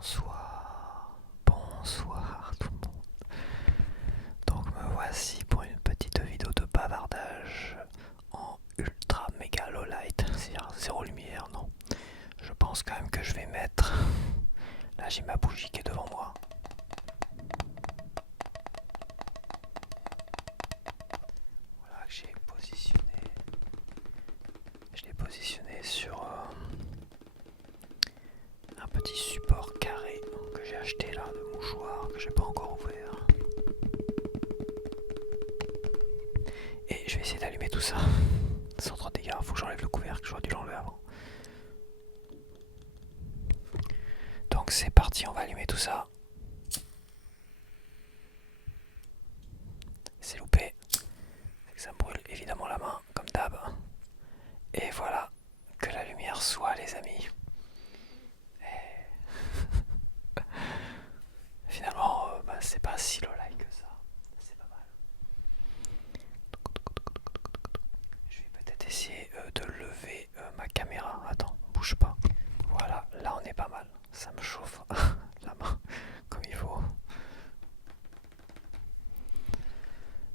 Bonsoir tout le monde. Donc me voici pour une petite vidéo de bavardage en ultra méga low light, c'est-à-dire zéro lumière, non. Je pense quand même que je vais mettre... Là j'ai ma bougie qui est devant moi. Voilà que j'ai positionné. Je l'ai positionné sur un petit support carré que j'ai acheté là de mouchoir que j'ai pas encore ouvert. Et je vais essayer d'allumer tout ça sans trop de dégâts. Faut que j'enlève le couvercle, j'aurais dû l'enlever avant. Donc c'est parti, on va allumer tout ça. C'est loupé. Ça me brûle évidemment la main, comme d'hab. Et voilà, que la lumière soit les amis. Et... Finalement, c'est pas si low light que ça. C'est pas mal. Je vais peut-être essayer de lever ma caméra. Attends, bouge pas. Voilà, là on est pas mal. Ça me chauffe la main comme il faut.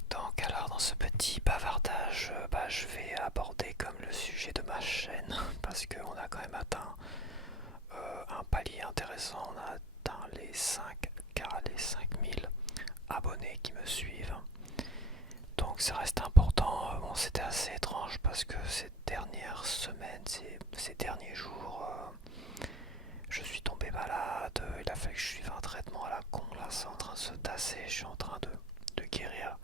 Donc alors dans ce petit bavardage, je vais aborder comme le sujet de ma chaîne parce qu'on a quand même atteint un palier intéressant. On a atteint les 5000 abonnés qui me suivent. Donc ça reste important. Bon, c'était assez étrange parce que ces dernières semaines, ces derniers jours, je suis tombé malade. Il a fallu que je suive un traitement à la con. Là, c'est en train de se tasser. Je suis en train de guérir.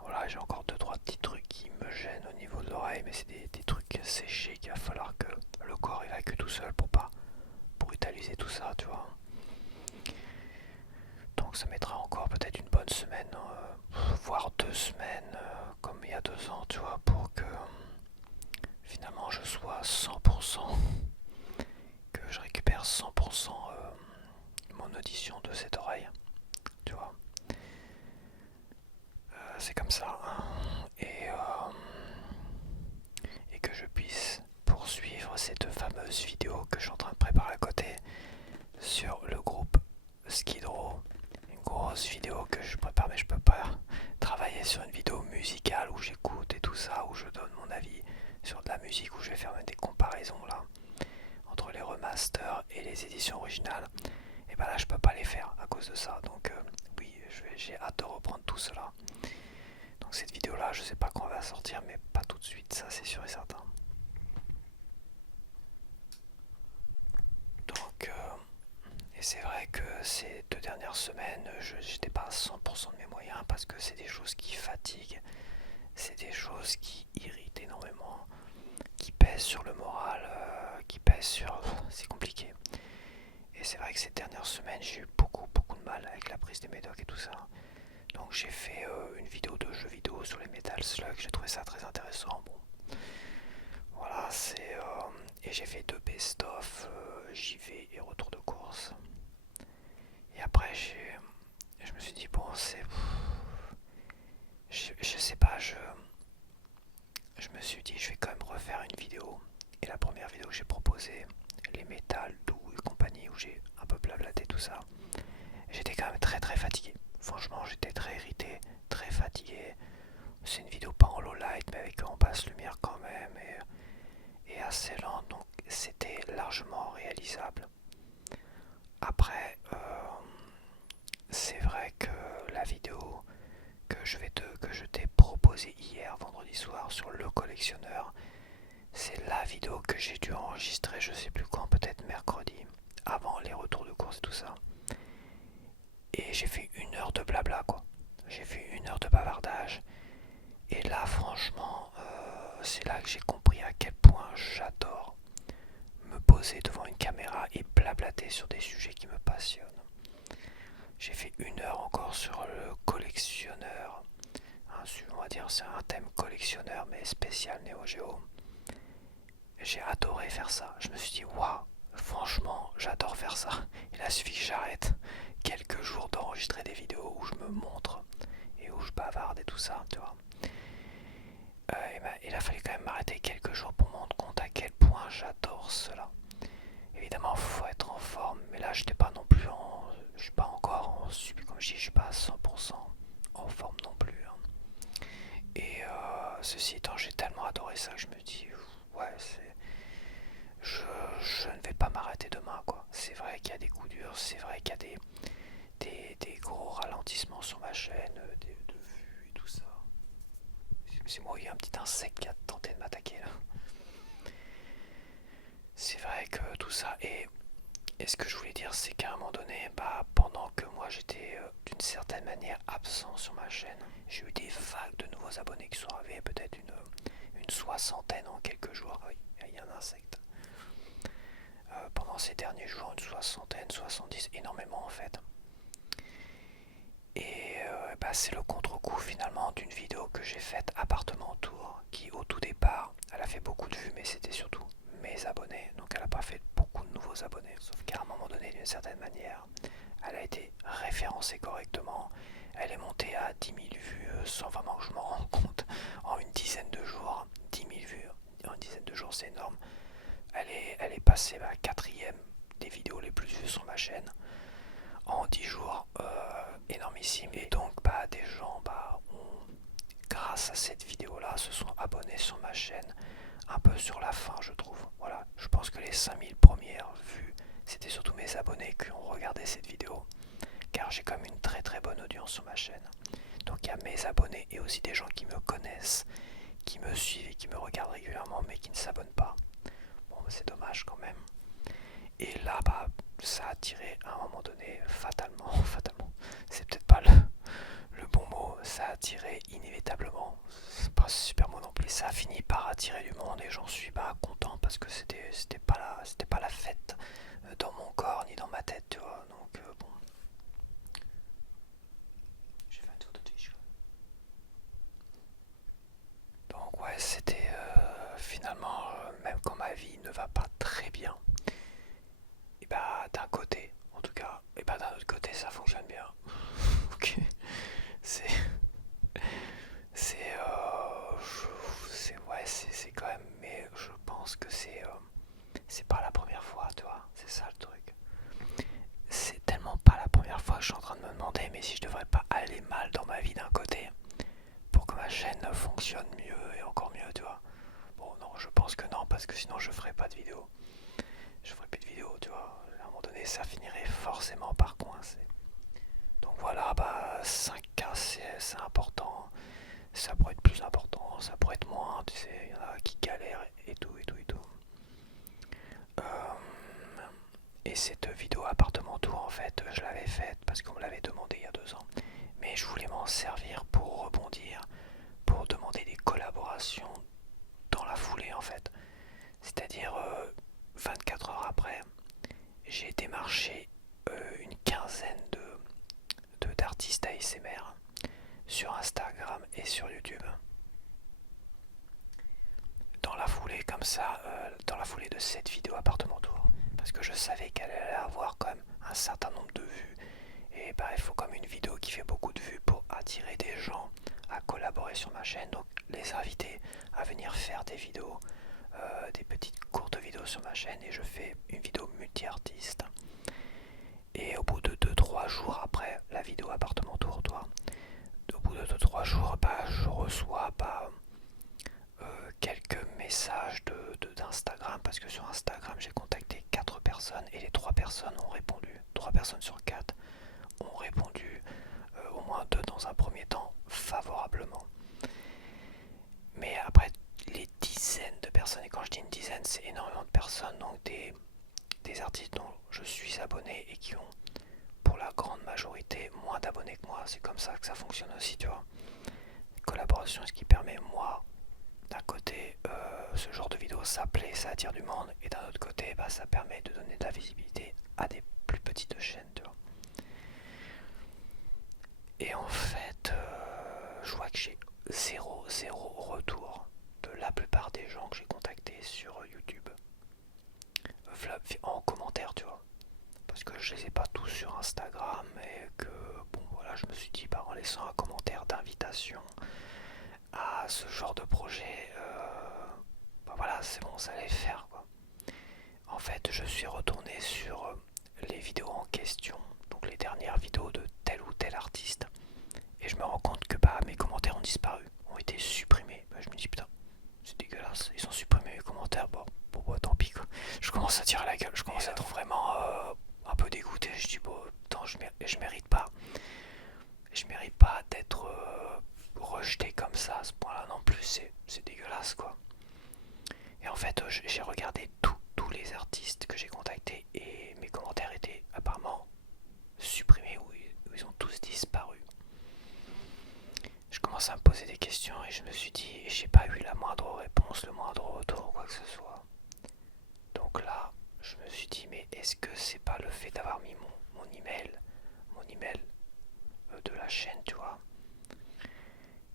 Voilà, j'ai encore 2-3 petits trucs qui me gênent au niveau de l'oreille, mais c'est des trucs séchés qu'il va falloir que le corps évacue tout seul pour pas brutaliser tout ça, tu vois. Donc ça mettra encore peut-être une bonne semaine, voire 2 semaines, comme il y a 2 ans, tu vois, pour que finalement je sois 100%, que je récupère 100% mon audition de cette oreille, tu vois. C'est comme ça, hein. Et que je puisse poursuivre cette fameuse vidéo que je suis en train de préparer à côté sur le groupe Skidrow. Une grosse vidéo que je prépare, mais je peux pas travailler sur une vidéo musicale où j'écoute et tout ça, où je donne mon avis sur de la musique, où je vais faire même des comparaisons là entre les remasters et les éditions originales. Et ben là je peux pas les faire à cause de ça, donc oui, j'ai hâte de reprendre tout cela. Donc cette vidéo là, je sais pas quand elle va sortir, mais pas tout de suite, ça c'est sûr et certain. Donc et c'est vrai que ces 2 dernières semaines, je n'étais pas à 100% de mes moyens parce que c'est des choses qui fatiguent, c'est des choses qui irritent énormément, qui pèsent sur le moral, qui pèsent sur... C'est compliqué. Et c'est vrai que ces dernières semaines, j'ai eu beaucoup de mal avec la prise des médocs et tout ça. Donc j'ai fait une vidéo de jeux vidéo sur les Metal Slug, j'ai trouvé ça très intéressant. Bon, voilà, c'est... et j'ai fait 2 best-of, JV et retour de course. Et après je me suis dit bon c'est... Je sais pas, je me suis dit je vais quand même refaire une vidéo. Et la première vidéo que j'ai proposée, les métal, doux et compagnie, où j'ai un peu blablaté tout ça, j'étais quand même très fatigué. Franchement j'étais très irrité, très fatigué. C'est une vidéo pas en low light mais avec en basse lumière quand même et assez lente, donc c'était largement réalisable. Après c'est vrai que la vidéo que je t'ai proposée hier vendredi soir sur le collectionneur, c'est la vidéo que j'ai dû enregistrer je sais plus quand, peut-être mercredi, avant les retours de course et tout ça. Et j'ai fait 1 heure de blabla quoi. J'ai fait 1 heure de bavardage. Et là franchement, c'est là que j'ai compris à quel point j'adore me poser devant une caméra et blablater sur des sujets qui me passionnent. J'ai fait 1 heure encore sur le collectionneur. On va dire c'est un thème collectionneur mais spécial Neo Geo. J'ai adoré faire ça. Je me suis dit waouh, franchement j'adore faire ça. Il a suffi que j'arrête quelques jours d'enregistrer des vidéos où je me montre et où je bavarde et tout ça, tu vois. Il a fallu quand même m'arrêter quelques jours pour me rendre compte à quel point j'adore cela. Évidemment, il faut être en forme, mais là j'étais pas non plus je suis pas encore comme je dis, je suis pas à 100% en forme non plus, hein. Et ceci étant, j'ai tellement adoré ça que je me dis, ouais, je, je ne vais pas m'arrêter demain, quoi. C'est vrai qu'il y a des coups durs, c'est vrai qu'il y a des gros ralentissements sur ma chaîne, de vues et tout ça. C'est moi, il y a un petit insecte qui a tenté de m'attaquer là. C'est vrai que tout ça, et ce que je voulais dire, c'est qu'à un moment donné, pendant que moi j'étais d'une certaine manière absent sur ma chaîne, j'ai eu des vagues de nouveaux abonnés qui sont arrivés, peut-être une soixantaine en quelques jours. Ah oui, il y a un insecte. Pendant ces derniers jours, une soixantaine, 70, énormément en fait. Et c'est le contre-coup finalement d'une vidéo que j'ai faite, Appartement Tour, qui au tout départ, elle a fait beaucoup de vues, mais c'était surtout mes abonnés, donc elle n'a pas fait beaucoup de nouveaux abonnés. Sauf qu'à un moment donné, d'une certaine manière, elle a été référencée correctement. Elle est montée à 10 000 vues sans vraiment que je m'en rende compte en une dizaine de jours. 10 000 vues en une dizaine de jours, c'est énorme. Elle est passée quatrième des vidéos les plus vues sur ma chaîne en 10 jours, énormissime. Et donc des gens grâce à cette vidéo là, se sont abonnés sur ma chaîne un peu sur la fin, je trouve. Voilà, je pense que les 5000 premières vues, c'était surtout mes abonnés qui ont regardé cette vidéo, car j'ai quand même une très très bonne audience sur ma chaîne. Donc il y a mes abonnés et aussi des gens qui me connaissent, qui me suivent et qui me regardent régulièrement mais qui ne s'abonnent pas. Bon, c'est dommage quand même. Et là, ça a attiré à un moment donné, fatalement, c'est peut-être pas le bon mot, ça a attiré inévitablement, c'est pas un super mot non plus, ça a fini par attirer du monde et j'en suis content parce que c'était pas la fête dans mon corps ni dans ma tête, tu vois, donc bon. J'ai fait un tour de Twitch. Donc ouais, c'était finalement, même quand ma vie ne va pas très bien, et d'un côté, en tout cas, et d'un autre côté, ça fonctionne bien. Ok, c'est c'est quand même, mais je pense que c'est pas la première fois, tu vois, c'est ça le truc. C'est tellement pas la première fois que je suis en train de me demander, mais si je devrais pas aller mal dans ma vie d'un côté pour que ma chaîne fonctionne mieux et encore mieux, tu vois. Bon, non, je pense que non, parce que sinon je ferais pas de vidéo. Je ferais plus de vidéos, tu vois. À un moment donné, ça finirait forcément par coincer. Donc voilà, 5K c'est important. Ça pourrait être plus important, ça pourrait être moins, tu sais, il y en a qui galèrent et tout, et tout, et tout. Et cette vidéo appartement tour, en fait, je l'avais faite parce qu'on me l'avait demandé il y a 2 ans. Mais je voulais m'en servir pour rebondir, pour demander des collaborations dans la foulée, en fait. C'est-à-dire, 24 heures après, j'ai démarché une quinzaine d'artistes ASMR sur Instagram et sur YouTube. Dans la foulée comme ça, dans la foulée de cette vidéo appartement tour, parce que je savais qu'elle allait avoir quand même un certain nombre de vues, et il faut comme une vidéo qui fait beaucoup de vues pour attirer des gens à collaborer sur ma chaîne, donc les inviter à venir faire des vidéos, des petites courtes vidéos sur ma chaîne, et je fais une vidéo multi-artiste. Et au bout de 2-3 jours après la vidéo appartement tour, au bout de 2-3 jours, je reçois quelques messages d'Instagram, parce que sur Instagram j'ai contacté 4 personnes et les 3 personnes ont répondu. 3 personnes sur 4 ont répondu, au moins 2 dans un premier temps, favorablement. Mais après, les dizaines de personnes, et quand je dis une dizaine, c'est énormément de personnes, donc des artistes dont je suis abonné et qui ont pour la grande majorité moins d'abonnés que moi. C'est comme ça que ça fonctionne aussi, tu vois. Collaboration, ce qui permet moi d'un côté, ce genre de vidéo ça plaît, ça attire du monde, et d'un autre côté, ça permet de donner de la visibilité à des plus petites chaînes, tu vois. Et en fait, je vois que j'ai zéro retour de la plupart des gens que j'ai contactés sur YouTube en commentaire, tu vois. Parce que je les ai pas tous sur Instagram, et que bon voilà, je me suis dit en laissant un commentaire d'invitation à ce genre de projet, voilà, c'est bon, ça allait faire quoi. En fait, je suis retourné sur les vidéos en question, donc les dernières vidéos de tel ou tel artiste, et je me rends compte que bah, mes commentaires ont disparu, ont été supprimés. Bah, je me dis putain, c'est dégueulasse, ils ont supprimé mes commentaires, bon bah, tant pis quoi. Je commence à tirer la gueule, je commence à être vraiment un peu dégoûté. Je dis bon, putain, je mérite pas d'être rejeté comme ça à ce point-là non plus, c'est dégueulasse quoi. Et en fait, j'ai regardé tous les artistes que j'ai contactés et mes commentaires étaient apparemment supprimés ou ils ont tous disparu. Je commence à me poser des questions et je me suis dit, j'ai pas eu la moindre réponse, le moindre retour, quoi que ce soit. Donc là, je me suis dit, mais est-ce que c'est pas le fait d'avoir mis mon email de la chaîne, tu vois?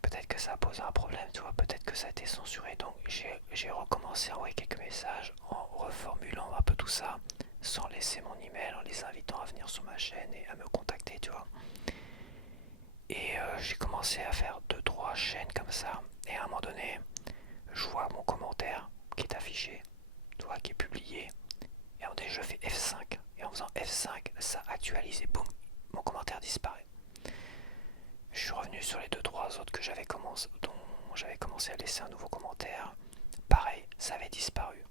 Peut-être que ça a posé un problème, tu vois, peut-être que ça a été censuré. Donc j'ai recommencé à envoyer quelques messages en reformulant un peu tout ça, sans laisser mon email, en les invitant à venir sur ma chaîne et à me contacter, tu vois. Et j'ai commencé à faire 2-3 chaînes comme ça. Et à un moment donné, je vois mon commentaire qui est affiché, tu vois, qui est publié. Et à un moment donné, je fais F5. Et en faisant F5, ça actualise et boum, mon commentaire disparaît. Je suis revenu sur les 2-3 autres que dont j'avais commencé à laisser un nouveau commentaire. Pareil, ça avait disparu.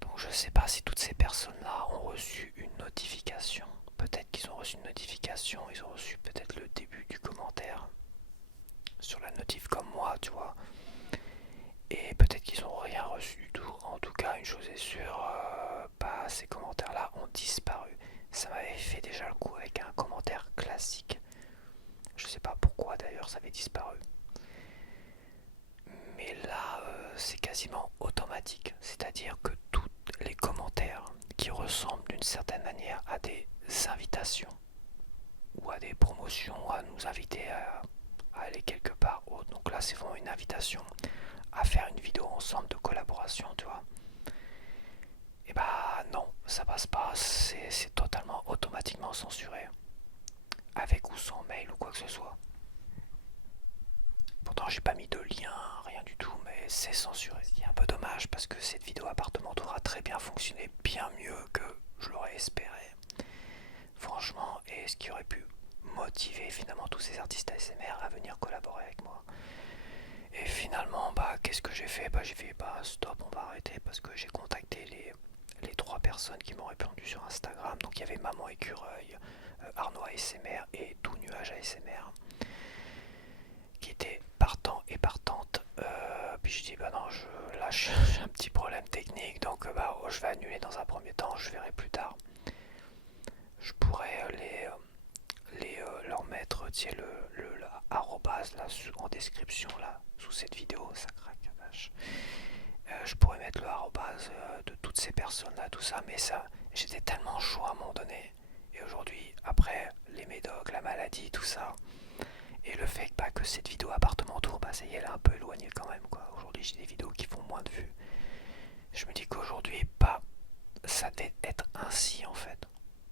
Donc je sais pas si toutes ces personnes-là ont reçu une notification. Peut-être qu'ils ont reçu une notification, ils ont reçu peut-être le début du commentaire sur la notif comme moi, tu vois. Et peut-être qu'ils n'ont rien reçu du tout. En tout cas, une chose est sûre, ces commentaires-là ont disparu. Ça m'avait fait déjà le coup avec un commentaire classique. Je sais pas pourquoi d'ailleurs ça avait disparu. Mais là, c'est quasiment automatique. C'est-à-dire que tous les commentaires qui ressemblent d'une certaine manière à des invitations ou à des promotions, à nous inviter à aller quelque part autre. Donc là, c'est vraiment une invitation à faire une vidéo ensemble de collaboration, tu vois. Et bah non, ça passe pas. C'est totalement automatiquement censuré. Avec ou sans mail ou quoi que ce soit. Pourtant, j'ai pas mis de lien, rien du tout, mais c'est censuré. Ce qui est un peu dommage parce que cette vidéo appartement tour a très bien fonctionné, bien mieux que je l'aurais espéré. Franchement, et ce qui aurait pu motiver finalement tous ces artistes ASMR à venir collaborer avec moi. Et finalement, qu'est-ce que j'ai fait? J'ai fait, stop, on va arrêter parce que j'ai contacté les 3 personnes qui m'ont répondu sur Instagram. Donc il y avait Maman Écureuil, Arnaud ASMR et Tout Nuage ASMR qui étaient partants et partantes. Puis je dis non, je lâche, j'ai un petit problème technique, donc je vais annuler dans un premier temps, je verrai plus tard. Je pourrais leur mettre le arrobase là en description là sous cette vidéo, ça craque vache. Je pourrais mettre le arrobase de toutes ces personnes là, tout ça, mais ça, j'étais tellement chaud à un moment donné. Et aujourd'hui, après les médocs, la maladie, tout ça, et le fait que cette vidéo appartement tour, ça y est, elle est un peu éloignée quand même quoi. Aujourd'hui, j'ai des vidéos qui font moins de vues. Je me dis qu'aujourd'hui, ça devait être ainsi en fait.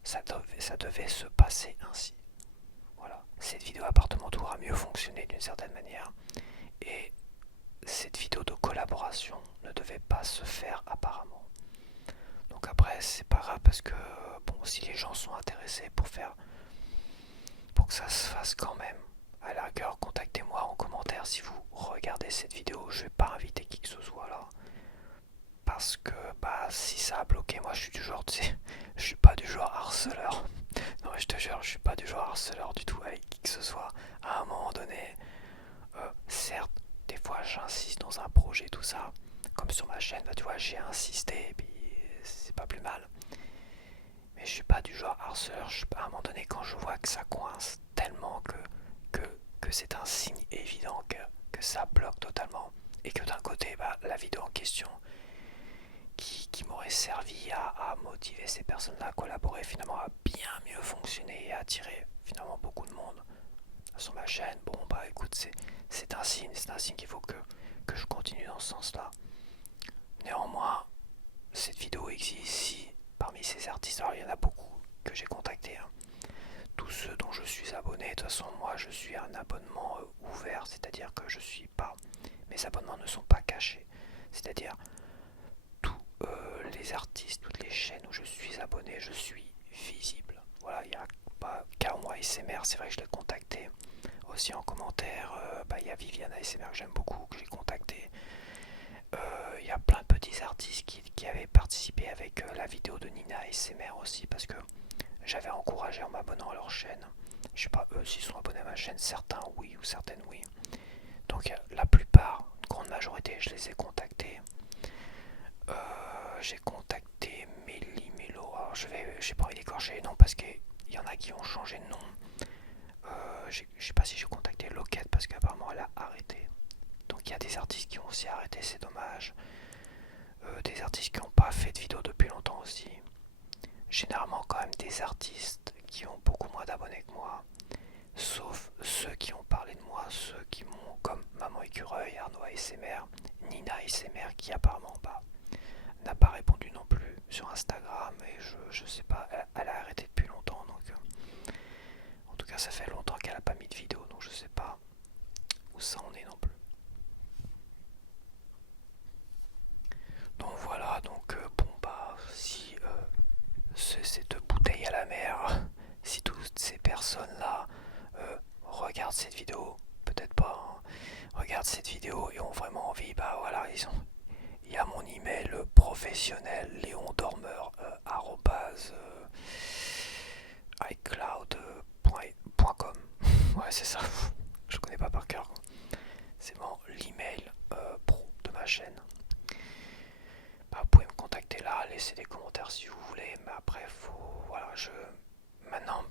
Ça devait se passer ainsi. Voilà, cette vidéo appartement tour a mieux fonctionné d'une certaine manière. Et cette vidéo de collaboration ne devait pas se faire apparemment. Donc après, c'est pas grave parce que bon, si les gens sont intéressés pour que ça se fasse quand même, à la rigueur, contactez-moi en commentaire si vous regardez cette vidéo. Je vais pas inviter qui que ce soit là. Parce que si ça a bloqué, moi je suis du genre, tu sais, je suis pas du genre harceleur. Non mais je te jure, je suis pas du genre harceleur du tout avec qui que ce soit. À un moment donné, certes, des fois j'insiste dans un projet, tout ça. Comme sur ma chaîne, tu vois, j'ai insisté et puis c'est pas plus mal. Mais je suis pas du genre harceleur. À un moment donné, quand je vois que ça coince tellement que c'est un signe évident que ça bloque totalement. Et que d'un côté, la vidéo en question qui m'aurait servi à motiver ces personnes-là à collaborer, finalement à bien mieux fonctionner et à attirer finalement beaucoup de monde sur ma chaîne. Bon écoute, c'est un signe qu'il faut que je continue dans ce sens-là. Néanmoins, cette vidéo existe si parmi ces artistes, alors il y en a beaucoup que j'ai contactés, hein. Tous ceux dont je suis abonné, de toute façon moi je suis un abonnement ouvert, c'est-à-dire que mes abonnements ne sont pas cachés, c'est-à-dire tous les artistes, toutes les chaînes où je suis abonné, je suis visible. Voilà, il y a pas K1 ASMR, c'est vrai que je l'ai contacté aussi en commentaire. Il y a Viviane ASMR que j'aime beaucoup, que j'ai contacté. Il y a plein de petits artistes qui avaient participé avec la vidéo de Nina ASMR aussi, parce que j'avais encouragé en m'abonnant à leur chaîne. Je sais pas eux s'ils sont abonnés à ma chaîne, certains oui ou certaines oui. Donc la plupart, une grande majorité, je les ai contactés. J'ai contacté Mélie Mélo. Alors j'ai pas envie d'écorcher les noms parce qu'il y en a qui ont changé de nom. Je sais pas si j'ai contacté Loquette parce qu'apparemment elle a arrêté. Donc il y a des artistes qui ont aussi arrêté, c'est dommage. Des artistes qui n'ont pas fait de vidéo depuis longtemps aussi. Généralement quand même des artistes qui ont beaucoup moins d'abonnés que moi. Sauf ceux qui ont parlé de moi, ceux qui m'ont, comme Maman Écureuil, Arnaud ASMR, Nina ASMR qui apparemment n'a pas répondu non plus sur Instagram et je sais pas, elle a arrêté depuis longtemps donc en tout cas ça fait longtemps qu'elle a pas mis de vidéo donc je sais pas où ça en est non plus. Donc voilà, donc si ces deux bouteilles à la mer, si toutes ces personnes là regardent cette vidéo, peut-être pas, hein, regardent cette vidéo et ont vraiment envie, voilà, il y a mon email professionnel léondormeur @icloud.com. Ouais, c'est ça. Je connais pas par cœur. C'est mon l'email pro de ma chaîne. Vous pouvez me contacter là, laisser des commentaires si vous voulez, mais après voilà, maintenant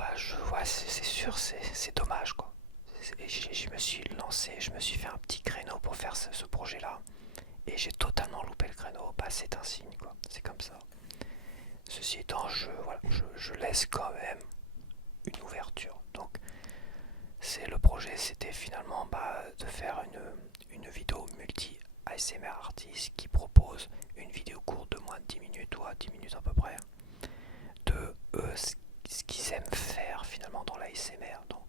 c'est sûr, c'est dommage quoi. Je me suis lancé, je me suis fait un petit créneau pour faire ce projet là. Et j'ai totalement loupé le créneau, c'est un signe quoi, c'est comme ça. Ceci étant, je laisse quand même une ouverture. Donc le projet c'était finalement de faire une vidéo multi ASMR artiste qui propose une vidéo courte de moins de 10 minutes ou à 10 minutes à peu près de ce qu'ils aiment faire finalement dans l'ASMR. Donc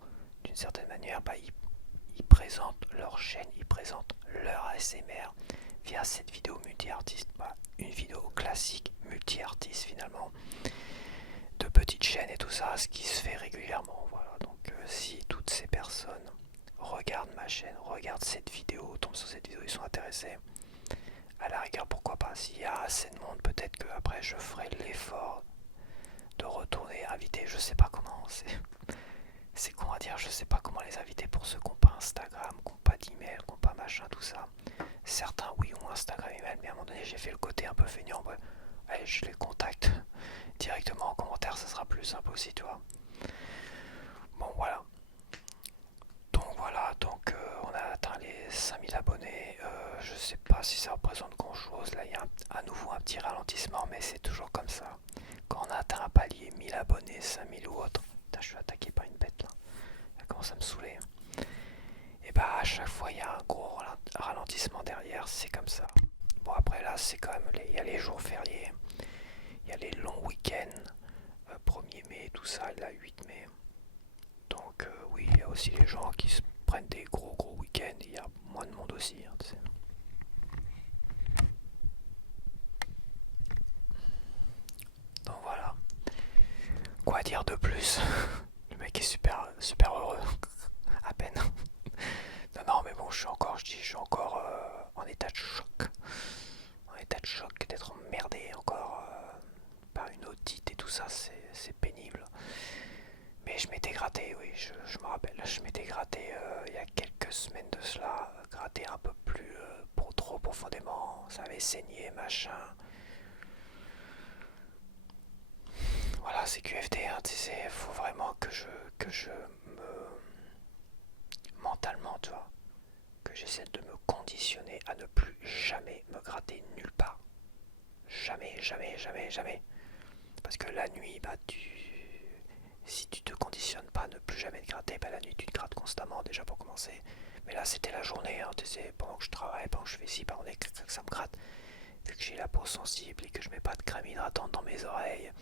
d'une certaine manière ils présentent leur chaîne, ils présentent leur ASMR via cette vidéo multi-artiste, une vidéo classique multi-artiste finalement, de petites chaînes et tout ça, ce qui se fait régulièrement. Voilà. Donc si toutes ces personnes regardent ma chaîne, regardent cette vidéo, tombent sur cette vidéo, ils sont intéressés, à la rigueur pourquoi pas, s'il y a assez de monde, peut-être que après je ferai l'effort de retourner inviter, je sais pas comment, c'est con à dire, je sais pas comment les inviter pour ceux qui n'ont pas Instagram, qui n'ont pas d'email, qui n'ont pas machin, tout ça. Certains oui ont Instagram email, mais à un moment donné j'ai fait le côté un peu feignant. Allez, je les contacte directement en commentaire, ça sera plus simple aussi, tu vois. Bon voilà. Donc on a atteint les 5000 abonnés. Je sais pas si ça représente grand chose. Là il y a à nouveau un petit ralentissement, mais c'est toujours comme ça. Quand on a atteint un palier, 1000 abonnés, 5000 ou autre. Putain, je suis attaqué par une bête là. Elle commence à me saouler. Et à chaque fois il y a un gros ralentissement derrière, c'est comme ça. Bon après là c'est quand même, il y a les jours fériés, il y a les longs week-ends, 1er mai, tout ça, là 8 mai. Donc oui, il y a aussi les gens qui se prennent des gros week-ends, il y a moins de monde aussi. Hein, donc voilà, quoi dire de plus. Le mec est super heureux, à peine. Non mais bon, je suis encore en état de choc. En état de choc d'être emmerdé encore par une audite et tout ça, c'est pénible. Mais je m'étais gratté, oui, je me rappelle, je m'étais gratté il y a quelques semaines de cela, gratté un peu plus trop profondément, ça avait saigné, machin. Voilà, c'est QFD, hein, tu sais, faut vraiment que je me... mentalement, tu vois, que j'essaie de me conditionner à ne plus jamais me gratter nulle part. Jamais, jamais, jamais, jamais. Parce que la nuit, si tu te conditionnes pas à ne plus jamais te gratter, la nuit tu te grattes constamment déjà pour commencer. Mais là c'était la journée, hein, tu sais, pendant que je travaille, pendant que je fais ci, pendant que ça me gratte. Vu que j'ai la peau sensible et que je mets pas de crème hydratante dans mes oreilles.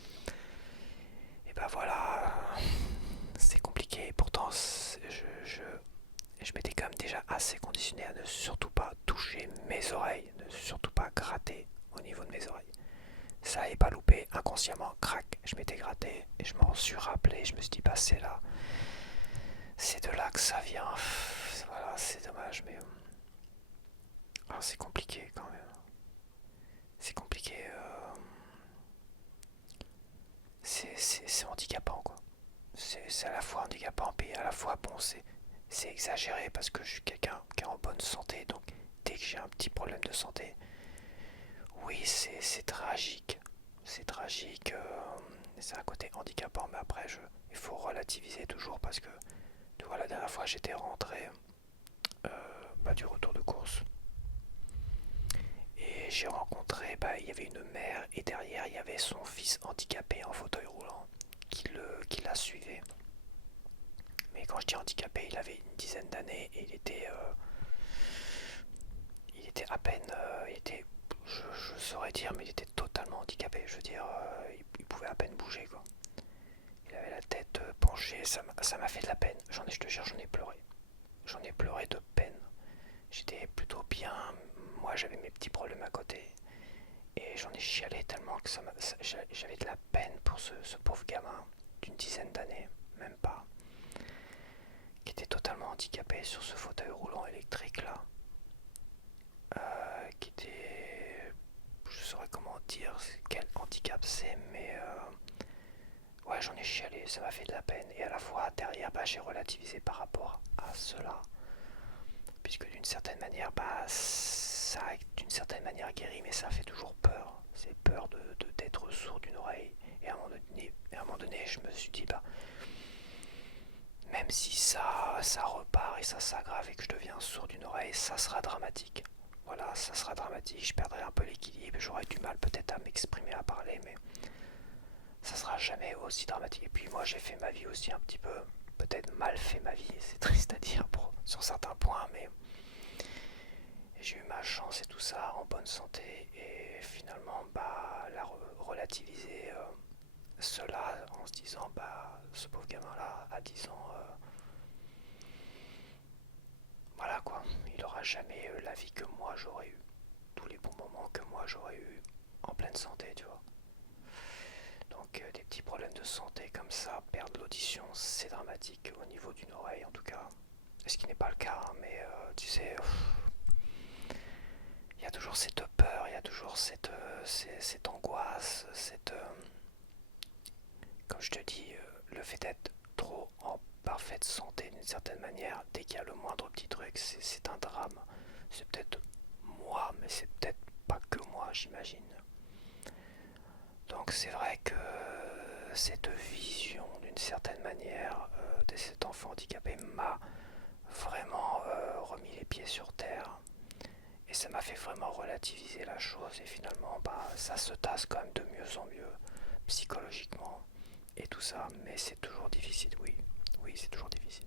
Et voilà, c'est compliqué. Pourtant je m'étais quand même déjà assez conditionné à ne surtout pas toucher mes oreilles, ne surtout pas gratter au niveau de mes oreilles. Ça n'avait pas loupé inconsciemment, crac, je m'étais gratté et je m'en suis rappelé. Je me suis dit, bah c'est là, c'est de là que ça vient. Voilà, c'est dommage, mais c'est compliqué quand même. C'est compliqué. C'est handicapant quoi. C'est à la fois handicapant et à la fois bon, c'est exagéré parce que je suis quelqu'un qui est en bonne santé, donc dès que j'ai un petit problème de santé, oui, c'est tragique. C'est tragique, c'est un côté handicapant, mais après, il faut relativiser toujours parce que, tu vois, la dernière fois, j'étais rentré du retour de course et j'ai rencontré, il y avait une mère et derrière, il y avait son fils handicapé en fauteuil roulant qui la suivait. Mais quand je dis handicapé, il avait une dizaine d'années et il était à peine, je saurais dire, mais il était totalement handicapé. Je veux dire, il pouvait à peine bouger quoi. Il avait la tête penchée, ça m'a fait de la peine. Je te jure, j'en ai pleuré. J'en ai pleuré de peine. J'étais plutôt bien. Moi, j'avais mes petits problèmes à côté. Et j'en ai chialé tellement que j'avais de la peine pour ce pauvre gamin d'une dizaine d'années, même pas, qui était totalement handicapé sur ce fauteuil roulant électrique là. Qui était. Je saurais comment dire quel handicap c'est, mais ouais, j'en ai chialé, ça m'a fait de la peine. Et à la fois, derrière, j'ai relativisé par rapport à cela. Puisque d'une certaine manière, ça a d'une certaine manière guéri, mais ça fait toujours peur. C'est peur d'être sourd d'une oreille. Et à un moment donné, je me suis dit, même si ça repart et ça s'aggrave et que je deviens sourd d'une oreille, ça sera dramatique. Voilà, ça sera dramatique, je perdrai un peu l'équilibre, j'aurai du mal peut-être à m'exprimer, à parler, mais ça sera jamais aussi dramatique. Et puis moi j'ai fait ma vie aussi un petit peu, peut-être mal fait ma vie, c'est triste à dire sur certains points, mais j'ai eu ma chance et tout ça en bonne santé et finalement relativiser cela en se disant ce pauvre gamin là à 10 ans, voilà quoi, il aura jamais la vie que moi j'aurais eu, tous les bons moments que moi j'aurais eu en pleine santé, tu vois. Donc des petits problèmes de santé comme ça, perdre l'audition, c'est dramatique au niveau d'une oreille en tout cas. Ce qui n'est pas le cas, hein, mais tu sais, il y a toujours cette peur, il y a toujours cette angoisse, comme je te dis, le fait d'être trop en parfaite santé d'une certaine manière, dès qu'il y a le moindre petit truc, c'est un drame. C'est peut-être moi, mais c'est peut-être pas que moi, j'imagine. Donc c'est vrai que cette vision d'une certaine manière de cet enfant handicapé m'a vraiment remis les pieds sur terre et ça m'a fait vraiment relativiser la chose et finalement ça se tasse quand même de mieux en mieux psychologiquement et tout ça, mais c'est toujours difficile, oui c'est toujours difficile.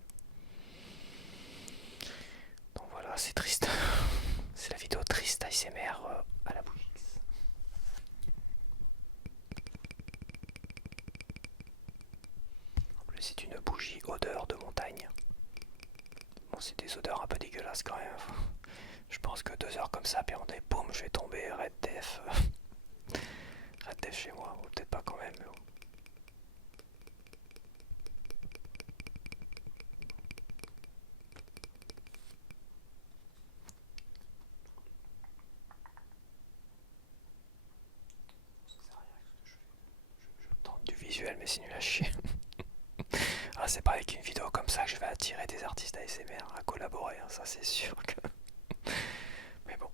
Donc voilà, c'est triste. C'est la vidéo triste ASMR à la bougie. C'est une bougie odeur de montagne. Bon, c'est des odeurs un peu dégueulasses quand même. Je pense que 2 heures comme ça, puis on est boum, je vais tomber Red Def. Red Def chez moi, ou peut-être pas quand même. Mais bon. Je tente du visuel, mais c'est nul à chier. C'est pas avec une vidéo comme ça que je vais attirer des artistes ASMR à collaborer, hein, ça c'est sûr que. Mais bon.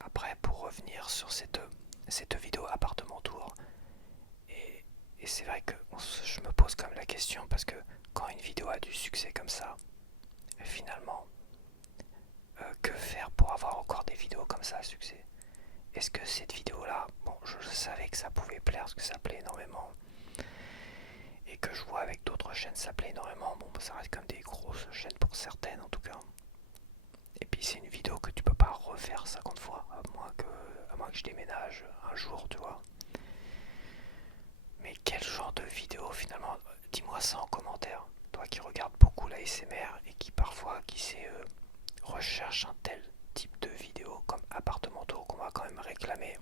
Après, pour revenir sur cette vidéo appartement tour, et c'est vrai que je me pose quand même la question parce que quand une vidéo a du succès comme ça, finalement, que faire pour avoir encore des vidéos comme ça à succès? Est-ce que cette vidéo-là, bon, je savais que ça pouvait plaire parce que ça plaît énormément, et que je vois avec d'autres chaînes ça plaît énormément, bon, ça reste comme des grosses chaînes pour certaines en tout cas. Et puis c'est une vidéo que tu peux pas refaire 50 fois, à moins que je déménage un jour, tu vois. Mais quel genre de vidéo finalement? Dis-moi ça en commentaire. Toi qui regardes beaucoup la SMR et qui parfois recherche un tel type de vidéo comme appartement tour qu'on va quand même réclamer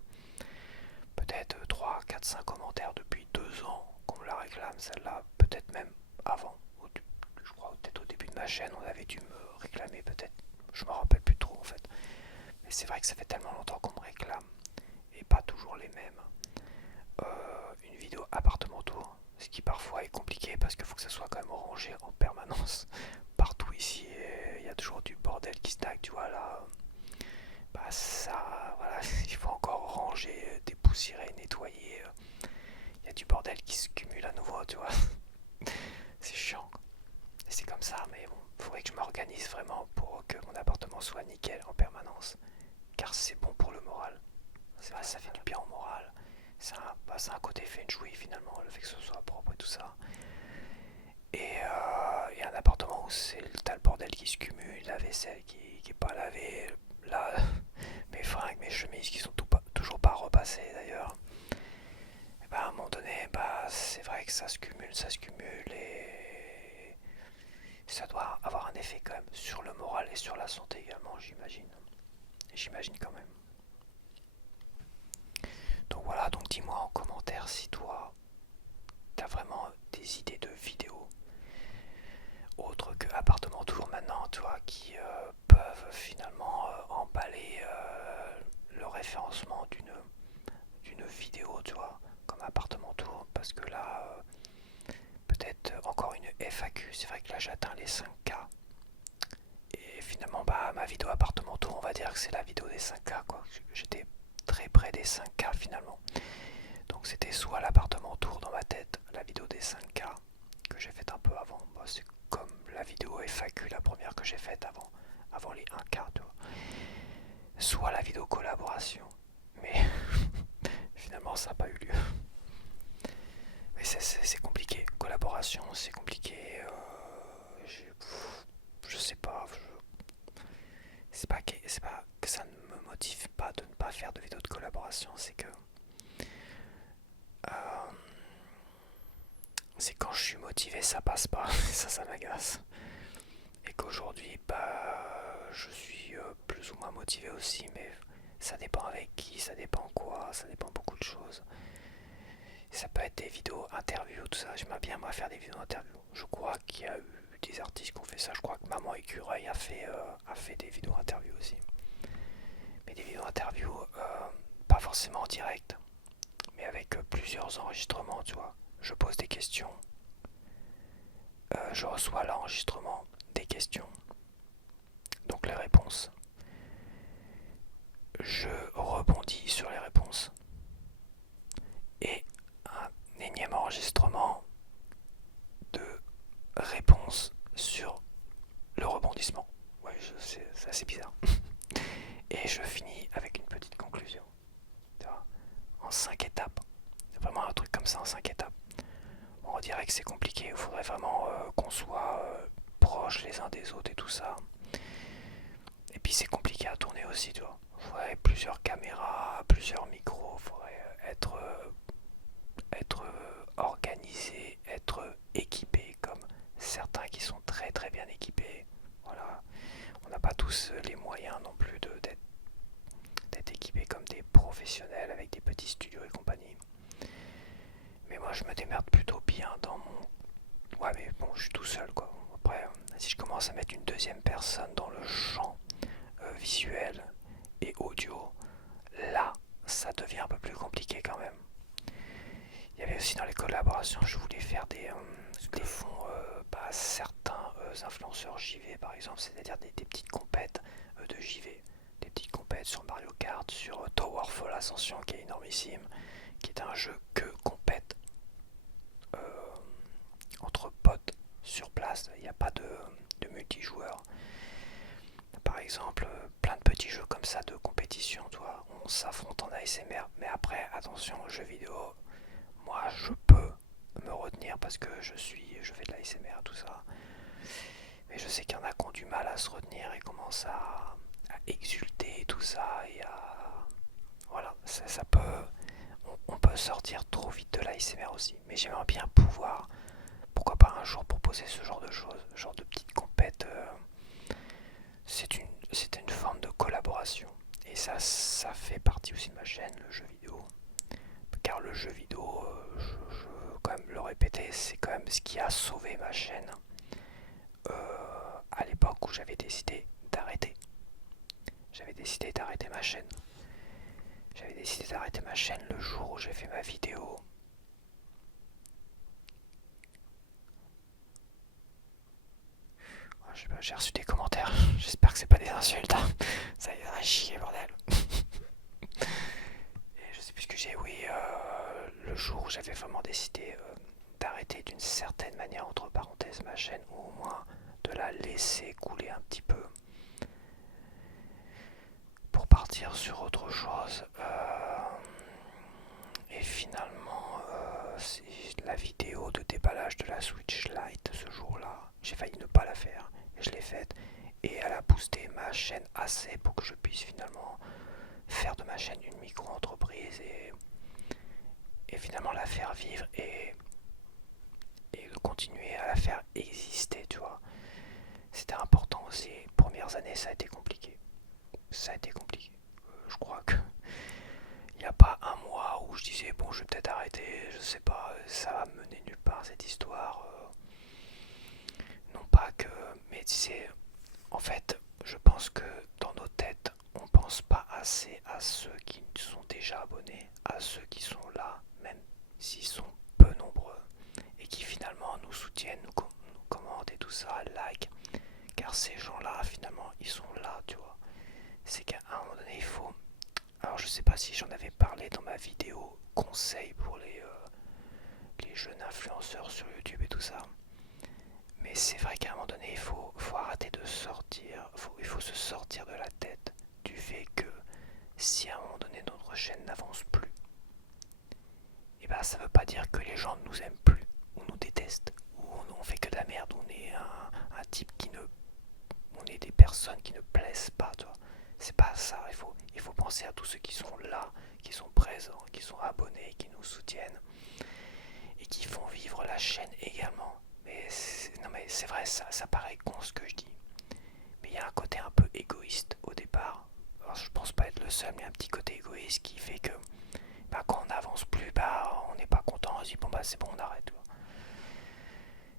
peut-être 3, 4, 5 commentaires depuis 2 ans qu'on me la réclame, celle-là, peut-être même avant. Je crois peut-être au début de ma chaîne, on avait dû me réclamer peut-être. Je me rappelle plus trop en fait. Mais c'est vrai que ça fait tellement longtemps qu'on me réclame, et pas toujours les mêmes. Une vidéo appartement tour, ce qui parfois est compliqué parce qu'il faut que ça soit quand même rangé en permanence. Partout ici, il y a toujours du bordel qui stack, tu vois là. Bah ça, voilà, il faut encore ranger, dépoussiérer, nettoyer. Il y a du bordel qui se cumule à nouveau, tu vois. C'est chiant. Et c'est comme ça, mais bon, il faudrait que je m'organise vraiment pour que mon appartement soit nickel en permanence. Car c'est bon pour le moral. C'est vrai, ça fait du bien au moral. C'est un côté feng shui finalement, le fait que ce soit propre et tout ça. Et un appartement où t'as le bordel qui se cumule, la vaisselle qui est pas lavée, là, mes fringues, mes chemises qui sont toujours pas repassées d'ailleurs. Et bah à un moment donné, bah c'est vrai que ça se cumule et ça doit avoir un effet quand même sur le moral et sur la santé également, j'imagine. J'imagine quand même. Donc voilà, donc dis-moi en commentaire si toi, t'as vraiment des idées de vidéos autres que appartement tour maintenant, toi, qui peuvent finalement emballer le référencement d'une vidéo, tu vois, comme appartement tour, parce que là, peut-être encore une FAQ, c'est vrai que là j'atteins les 5K, et finalement, bah, ma vidéo appartement tour, on va dire que c'est la vidéo des 5K, quoi, j'étais très près des 5K finalement. Donc c'était soit l'appartement tour dans ma tête, la vidéo des 5K que j'ai faite un peu avant. Bah, c'est comme la vidéo FAQ, la première que j'ai faite avant les 1K, tu vois. Soit la vidéo collaboration. Mais finalement ça n'a pas eu lieu. Mais c'est compliqué. Collaboration, c'est compliqué. Je sais pas. C'est pas que ça ne me motive pas de ne pas faire de vidéo de collaboration, c'est que c'est quand je suis motivé, ça passe pas. Ça m'agace. Et qu'aujourd'hui, bah, je suis plus ou moins motivé aussi, mais ça dépend avec qui, ça dépend quoi, ça dépend beaucoup de choses. Et ça peut être des vidéos interviews, tout ça. J'aimerais bien moi faire des vidéos interviews. Je crois qu'il y a eu des artistes qui ont fait ça. Je crois que Maman Écureuil a fait des vidéos interviews aussi. Mais des vidéos interviews, pas forcément en direct, mais avec plusieurs enregistrements, tu vois. Je pose des questions, je reçois l'enregistrement des questions, donc les réponses. Je rebondis sur les réponses. Et un énième enregistrement de réponses sur le rebondissement. Ouais, c'est assez bizarre. Et je finis avec une petite conclusion. Tu vois, en 5 étapes. C'est vraiment un truc comme ça en 5 étapes. On dirait que c'est compliqué. Il faudrait vraiment qu'on soit proches les uns des autres et tout ça. Et puis c'est compliqué à tourner aussi, tu vois. Il faudrait plusieurs caméras, plusieurs micros. Il faudrait être organisé, être équipé comme certains qui sont très très bien équipés. Voilà. On n'a pas tous les moyens non plus d'être équipés comme des professionnels avec des petits studios et compagnie. Mais moi je me démerde plutôt bien dans mon... Ouais mais bon je suis tout seul quoi. Après si je commence à mettre une deuxième personne dans le champ visuel et audio, là ça devient un peu plus compliqué quand même. Il y avait aussi dans les collaborations, je voulais faire ce que font certains influenceurs JV par exemple, c'est-à-dire des petites compètes de JV, des petites compètes sur Mario Kart, sur Towerfall Ascension qui est énormissime, qui est un jeu que compète entre potes sur place, il n'y a pas de multijoueur. Par exemple, plein de petits jeux comme ça de compétition, toi, on s'affronte en ASMR, mais après, attention aux jeux vidéo, moi je peux me retenir parce que je fais de l'ASMR, tout ça. Mais je sais qu'il y en a qui ont du mal à se retenir et commencent à exulter et tout ça. Et voilà, ça peut... On peut sortir trop vite de l'ASMR aussi. Mais j'aimerais bien pouvoir, pourquoi pas un jour proposer ce genre de choses, ce genre de petites compètes. C'est une forme de collaboration. Et ça fait partie aussi de ma chaîne, le jeu vidéo. car le jeu vidéo, je veux quand même le répéter, c'est quand même ce qui a sauvé ma chaîne à l'époque où j'avais décidé d'arrêter. J'avais décidé d'arrêter ma chaîne. J'avais décidé d'arrêter ma chaîne le jour où j'ai fait ma vidéo. J'ai reçu des commentaires, j'espère que c'est pas des insultes. Ça ira chier, bordel. Et je sais plus ce que j'ai, oui, le jour où j'avais vraiment décidé d'arrêter d'une certaine manière, entre parenthèses, ma chaîne, ou au moins de la laisser couler un petit peu pour partir sur autre chose. Et finalement, c'est la vidéo de déballage de la Switch Lite ce jour-là. J'ai failli ne pas la faire, et je l'ai faite. Et elle a boosté ma chaîne assez pour que je puisse finalement faire de ma chaîne une micro-entreprise et finalement la faire vivre et continuer à la faire exister, tu vois. C'était important aussi. Les premières années, ça a été compliqué. Ça a été compliqué. Je crois que il n'y a pas un mois où je disais bon, je vais peut-être arrêter, je sais pas, ça va mener nulle part cette histoire. Non pas que, mais tu sais, en fait, je pense que dans nos têtes, on pense pas assez à ceux qui sont déjà abonnés, à ceux qui sont là, même s'ils sont peu nombreux, et qui finalement nous soutiennent, nous commentent et tout ça, like, car ces gens-là, finalement, ils sont là, tu vois. C'est qu'à un moment donné, il faut... Alors je sais pas si j'en avais parlé dans ma vidéo conseil pour les jeunes influenceurs sur YouTube et tout ça, mais c'est vrai qu'à un moment donné, faut arrêter de sortir, il faut se sortir de la tête du fait que si à un moment donné notre chaîne n'avance plus, et ben ça veut pas dire que les gens nous aiment plus, ou nous détestent, ou on fait que de la merde, on est un type qui ne... On est des personnes qui ne plaisent pas, toi. C'est pas ça, il faut penser à tous ceux qui sont là, qui sont présents, qui sont abonnés, qui nous soutiennent, et qui font vivre la chaîne également. Non mais c'est vrai, ça paraît con ce que je dis. Mais il y a un côté un peu égoïste au départ. Alors, je pense pas être le seul, mais il y a un petit côté égoïste qui fait que bah, quand on n'avance plus, bah, on n'est pas content, on se dit bon bah c'est bon, on arrête.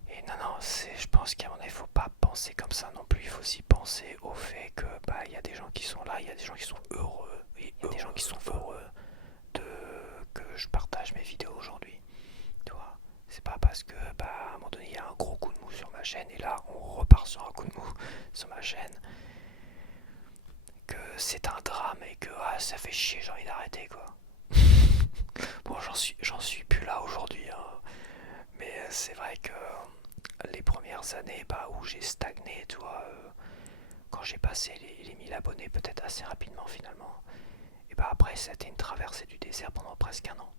Et non, je pense qu'à mon avis, il faut pas penser comme ça non plus. Il faut aussi penser au fait que bah il y a des gens qui sont là, il y a des gens qui sont heureux, et il y a des gens qui sont heureux de que je partage mes vidéos aujourd'hui. Tu vois, c'est pas parce que bah à un moment donné il y a un gros coup de mou sur ma chaîne et là on repart sur un coup de mou sur ma chaîne que c'est un drame et que ah, ça fait chier, j'ai envie d'arrêter quoi. Bon, j'en suis plus là aujourd'hui, hein. Mais c'est vrai que les premières années bah, où j'ai stagné, tu vois, quand j'ai passé les 1000 abonnés peut-être assez rapidement finalement, et bah après ça a été une traversée du désert pendant presque un an.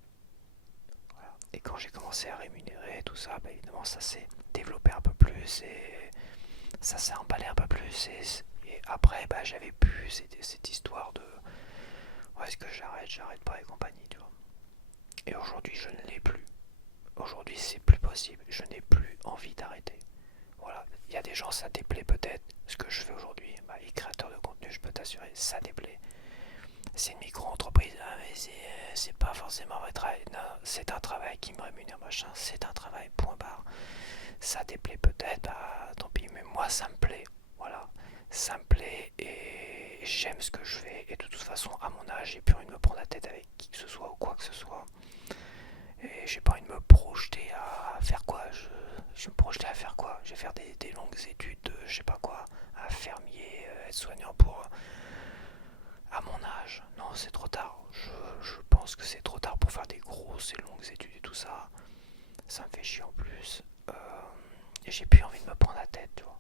Voilà. Et quand j'ai commencé à rémunérer tout ça, bah évidemment ça s'est développé un peu plus et ça s'est emballé un peu plus et après bah j'avais plus cette histoire de ouais, est-ce que j'arrête pas et compagnie, tu vois. Et aujourd'hui je ne l'ai plus. Aujourd'hui c'est plus possible, je n'ai plus envie d'arrêter. Voilà, il y a des gens ça déplaît peut-être ce que je fais aujourd'hui, bah, les créateurs de contenu je peux t'assurer ça déplaît. C'est une micro-entreprise, ah, mais c'est pas forcément vrai travail, non, c'est un travail qui me rémunère machin, c'est un travail point barre. Ça déplaît peut-être, bah tant pis, mais moi ça me plaît, voilà, ça me plaît et j'aime ce que je fais et de toute façon à mon âge j'ai plus envie de me prendre la tête avec qui que ce soit ou quoi que ce soit. Et j'ai pas envie de me projeter à faire quoi. Je me projetais à faire quoi. Je vais faire des longues études de je sais pas quoi, à fermier, être soignant pour à mon âge. Non, c'est trop tard. Je pense que c'est trop tard pour faire des grosses et longues études et tout ça. Ça me fait chier en plus. Et j'ai plus envie de me prendre la tête, tu vois.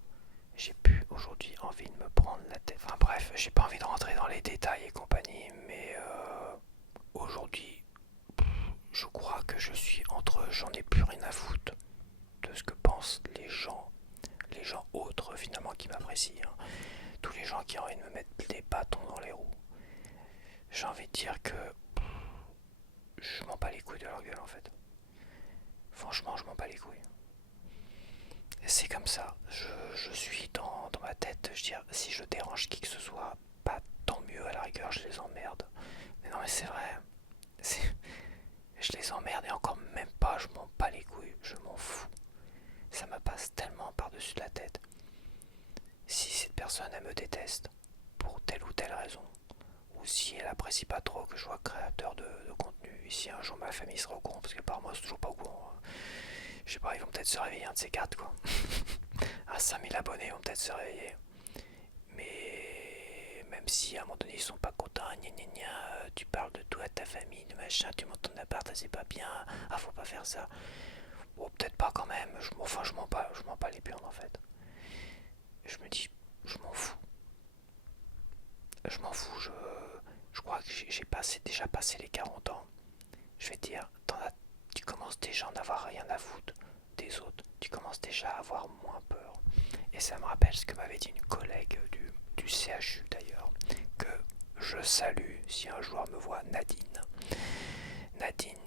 J'ai plus aujourd'hui envie de me prendre la tête. Enfin bref, j'ai pas envie de rentrer dans les détails et compagnie, mais aujourd'hui, je crois que je suis entre j'en ai plus rien à foutre de ce que pensent les gens autres finalement qui m'apprécient, hein. Tous les gens qui ont envie de me mettre des bâtons dans les roues. J'ai envie de dire que je m'en bats les couilles de leur gueule en fait. Franchement, je m'en bats les couilles. Et c'est comme ça, je suis dans ma tête, je veux dire, si je dérange qui que ce soit, pas tant mieux, à la rigueur, je les emmerde. Mais non mais c'est vrai, je les emmerde et encore même pas, je m'en bats les couilles, je m'en fous. Ça me passe tellement par-dessus la tête. Si cette personne elle me déteste pour telle ou telle raison, ou si elle apprécie pas trop que je sois créateur de contenu, et si un jour ma famille sera au courant, parce que par moi c'est toujours pas au courant, je sais pas, ils vont peut-être se réveiller un de ces quatre quoi. À 5000 abonnés, ils vont peut-être se réveiller. Mais même si à un moment donné ils sont pas contents, gna gna gna, tu parles de toi, ta famille, de machin, tu montes ton appart, c'est pas bien, ah faut pas faire ça. Bon, peut-être pas quand même, enfin je m'en bats les burnes en fait. Je me dis, je m'en fous. Je m'en fous, je crois que déjà passé les 40 ans. Je vais te dire, tu commences déjà à en avoir rien à foutre des autres. Tu commences déjà à avoir moins peur. Et ça me rappelle ce que m'avait dit une collègue du CHU d'ailleurs, que je salue si un jour elle me voit, Nadine. Nadine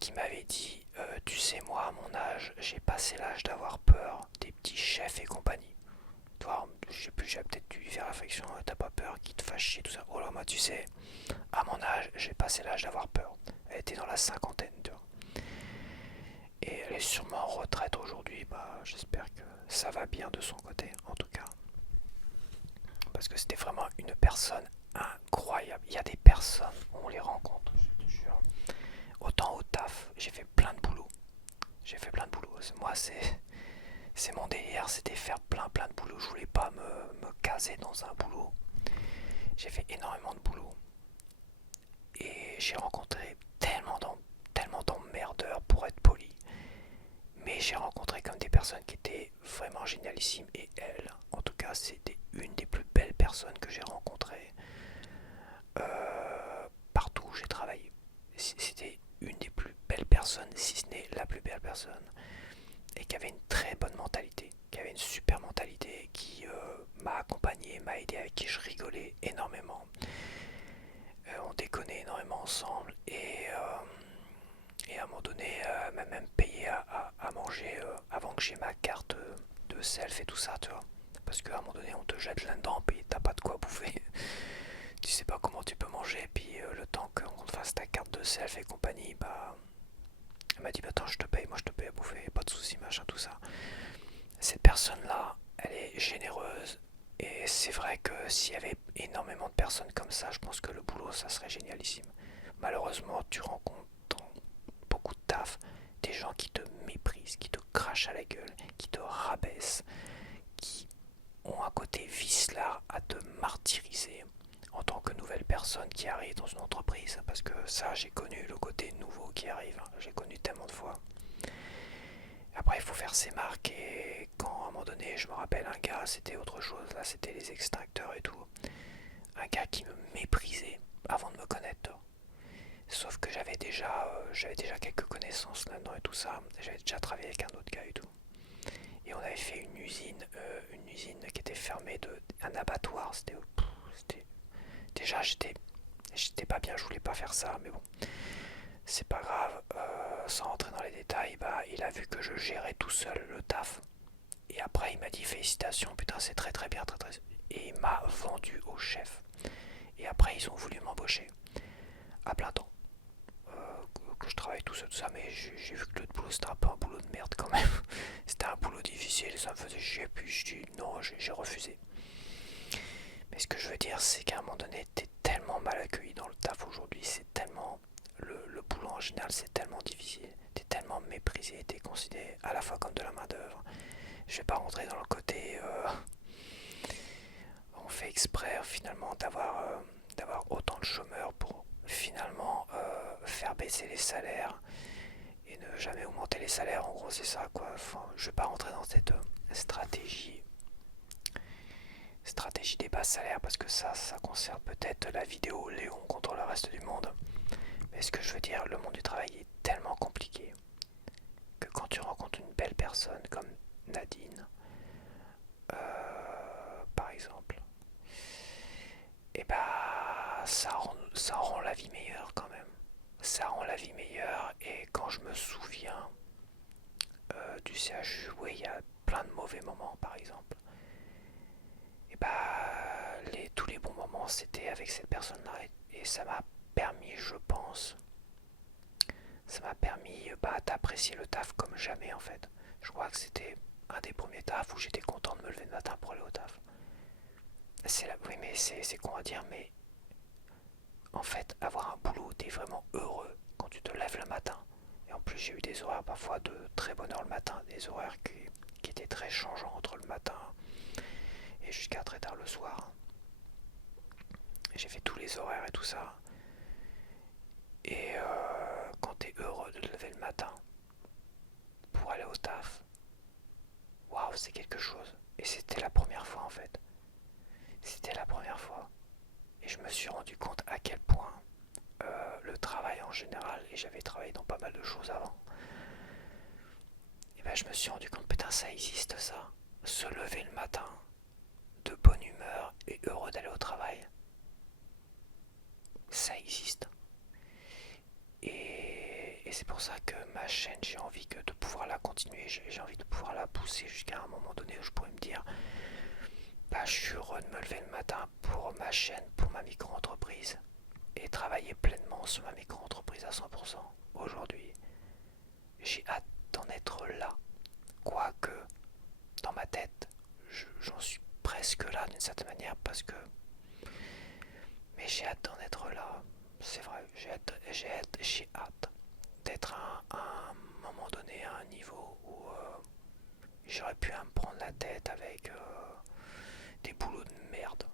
qui m'avait dit, tu sais moi à mon âge, j'ai passé l'âge d'avoir peur des petits chefs et compagnie. Toi, je sais plus, j'ai peut-être dû lui faire réflexion, t'as pas peur qu'il te fasse chier, tout ça. Oh là, moi tu sais, à mon âge, j'ai passé l'âge d'avoir peur. Elle était dans la cinquantaine, tu vois. Et elle est sûrement en retraite aujourd'hui, bah j'espère que ça va bien de son côté, en tout cas. Parce que c'était vraiment une personne incroyable. Il y a des personnes, on les rencontre, je te jure. Autant au taf, j'ai fait plein de boulot. J'ai fait plein de boulot. Moi, c'est mon délire, c'était faire plein de boulot. Je voulais pas me caser dans un boulot. J'ai fait énormément de boulot. Et j'ai rencontré tellement d'emmerdeurs pour être poli. Mais j'ai rencontré comme des personnes qui étaient vraiment génialissimes. Et elle, en tout cas, c'était une des plus belles personnes que j'ai rencontrées partout où j'ai travaillé. C'était une des plus belles personnes, si ce n'est la plus belle personne. Et qui avait une très bonne mentalité, qui avait une super mentalité, qui m'a accompagné, m'a aidé, avec qui je rigolais énormément. On déconnait énormément ensemble et à un moment donné, elle m'a même payé à manger avant que j'ai ma carte de self et tout ça, tu vois. Parce qu'à un moment donné, on te jette là-dedans, puis t'as pas de quoi bouffer. Tu sais pas comment tu peux manger, puis le temps qu'on te fasse ta carte de self et compagnie, bah. Elle m'a dit, bah attends, je te paye, moi je te paye à bouffer, pas de soucis, machin, tout ça. Cette personne-là, elle est généreuse. Et c'est vrai que s'il y avait énormément de personnes comme ça, je pense que le boulot, ça serait génialissime. Malheureusement, tu rencontres dans beaucoup de taf des gens qui te méprisent, qui te crachent à la gueule, qui te rabaissent, qui ont un côté vicelard à te martyriser en tant que nouvelle personne qui arrive dans une entreprise. Parce que ça, j'ai connu le côté nouveau qui arrive. J'ai connu tellement de fois. Après, il faut faire ses marques et quand à un moment donné, je me rappelle un gars, c'était autre chose, là c'était les extincteurs et tout. Un gars qui me méprisait avant de me connaître. Sauf que j'avais déjà quelques connaissances là-dedans et tout ça. J'avais déjà travaillé avec un autre gars et tout. Et on avait fait une usine qui était fermée, un abattoir. Déjà, j'étais pas bien, je voulais pas faire ça, mais bon, c'est pas grave. Sans rentrer dans les détails, bah, il a vu que je gérais tout seul le taf. Et après, il m'a dit félicitations, putain, c'est très très bien, très très. Et il m'a vendu au chef. Et après, ils ont voulu m'embaucher à plein temps. Que je travaille tout seul, tout ça, mais j'ai vu que le boulot c'était un peu un boulot de merde quand même. C'était un boulot difficile, ça me faisait chier, puis je dis non, j'ai refusé. Mais ce que je veux dire, c'est qu'à un moment donné, t'es tellement mal accueilli dans le taf aujourd'hui, c'est tellement. Le boulot en général, c'est tellement difficile, t'es tellement méprisé, t'es considéré à la fois comme de la main-d'œuvre. Je vais pas rentrer dans le côté. On fait exprès finalement d'avoir autant de chômeurs pour finalement faire baisser les salaires et ne jamais augmenter les salaires. En gros, c'est ça quoi. Enfin, je vais pas rentrer dans cette stratégie des bas salaires parce que ça concerne peut-être la vidéo Léon contre le reste du monde. Mais ce que je veux dire, le monde du travail est tellement compliqué que quand tu rencontres une belle personne comme Nadine, par exemple, et bah ça rend la vie meilleure quand même. Ça rend la vie meilleure et quand je me souviens du CHU, oui, il y a plein de mauvais moments par exemple. Et bah tous les bons moments c'était avec cette personne-là et ça m'a permis, je pense, ça m'a permis d'apprécier le taf comme jamais en fait. Je crois que c'était un des premiers tafs où j'étais content de me lever le matin pour aller au taf. Oui, mais c'est con à dire, mais en fait, avoir un boulot où t'es vraiment heureux quand tu te lèves le matin. Et en plus, j'ai eu des horaires parfois de très bonne heure le matin, des horaires qui étaient très changeants entre le matin et jusqu'à très tard le soir. Et j'ai fait tous les horaires et tout ça. Et quand t'es heureux de te lever le matin pour aller au taf, waouh, c'est quelque chose. Et c'était la première fois en fait. C'était la première fois. Et je me suis rendu compte à quel point le travail en général, et j'avais travaillé dans pas mal de choses avant, et ben je me suis rendu compte, putain, ça existe ça. Se lever le matin, de bonne humeur et heureux d'aller au travail. Ça existe. Et c'est pour ça que ma chaîne, j'ai envie de pouvoir la continuer, j'ai envie de pouvoir la pousser jusqu'à un moment donné où je pourrais me dire, bah, je suis heureux de me lever le matin pour ma chaîne, pour ma micro-entreprise, et travailler pleinement sur ma micro-entreprise à 100%. Aujourd'hui, j'ai hâte d'en être là. Quoique, dans ma tête, j'en suis presque là d'une certaine manière parce que. Mais j'ai hâte d'en être là. C'est vrai, j'ai hâte d'être à un moment donné à un niveau où j'aurais pu me prendre la tête avec des boulots de merde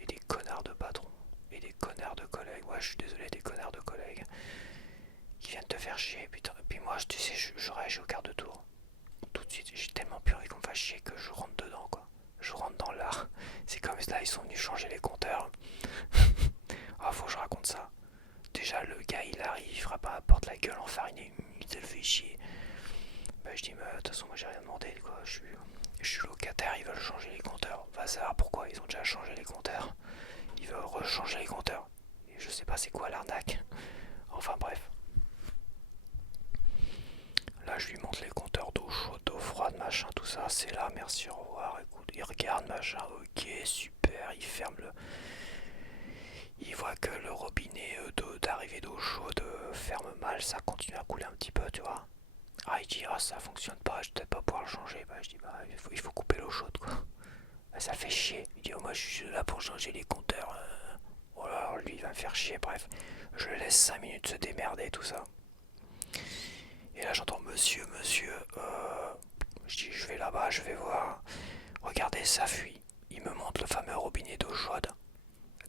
et des connards de patrons et des connards de collègues. Ouais, je suis désolé, des connards de collègues qui viennent te faire chier. Putain. Et puis moi, tu sais, je réagis au quart de tour. Tout de suite, j'ai tellement plus envie qu'on me fasse chier que je rentre dedans, quoi. Je rentre dans l'art. C'est comme ça, ils sont venus changer les compteurs. Ah, faut que je raconte ça. Déjà, le gars, il arrive, il frappe à la porte, la gueule enfarinée, il le fait chier. Bah, je dis, mais de toute façon, moi j'ai rien demandé, quoi. Je suis locataire, ils veulent changer les compteurs. Va savoir pourquoi, ils ont déjà changé les compteurs. Ils veulent rechanger les compteurs. Et je sais pas c'est quoi l'arnaque. Enfin, bref. Là, je lui montre les compteurs d'eau chaude, d'eau froide, machin, tout ça. C'est là, merci, au revoir. Écoute, il regarde, machin, ok, super. Il ferme le. Il voit que le robinet d'arrivée d'eau chaude ferme mal, ça continue à couler un petit peu, tu vois. Ah, il dit, ah, ça fonctionne pas, je vais peut-être pas pouvoir le changer. Bah, je dis, bah, il faut couper l'eau chaude, quoi. Bah, ça fait chier. Il dit, oh, moi, je suis là pour changer les compteurs. Voilà, alors lui, il va me faire chier, bref. Je le laisse 5 minutes se démerder, tout ça. Et là, j'entends, monsieur, je dis, je vais là-bas, je vais voir. Regardez, ça fuit. Il me montre le fameux robinet d'eau chaude,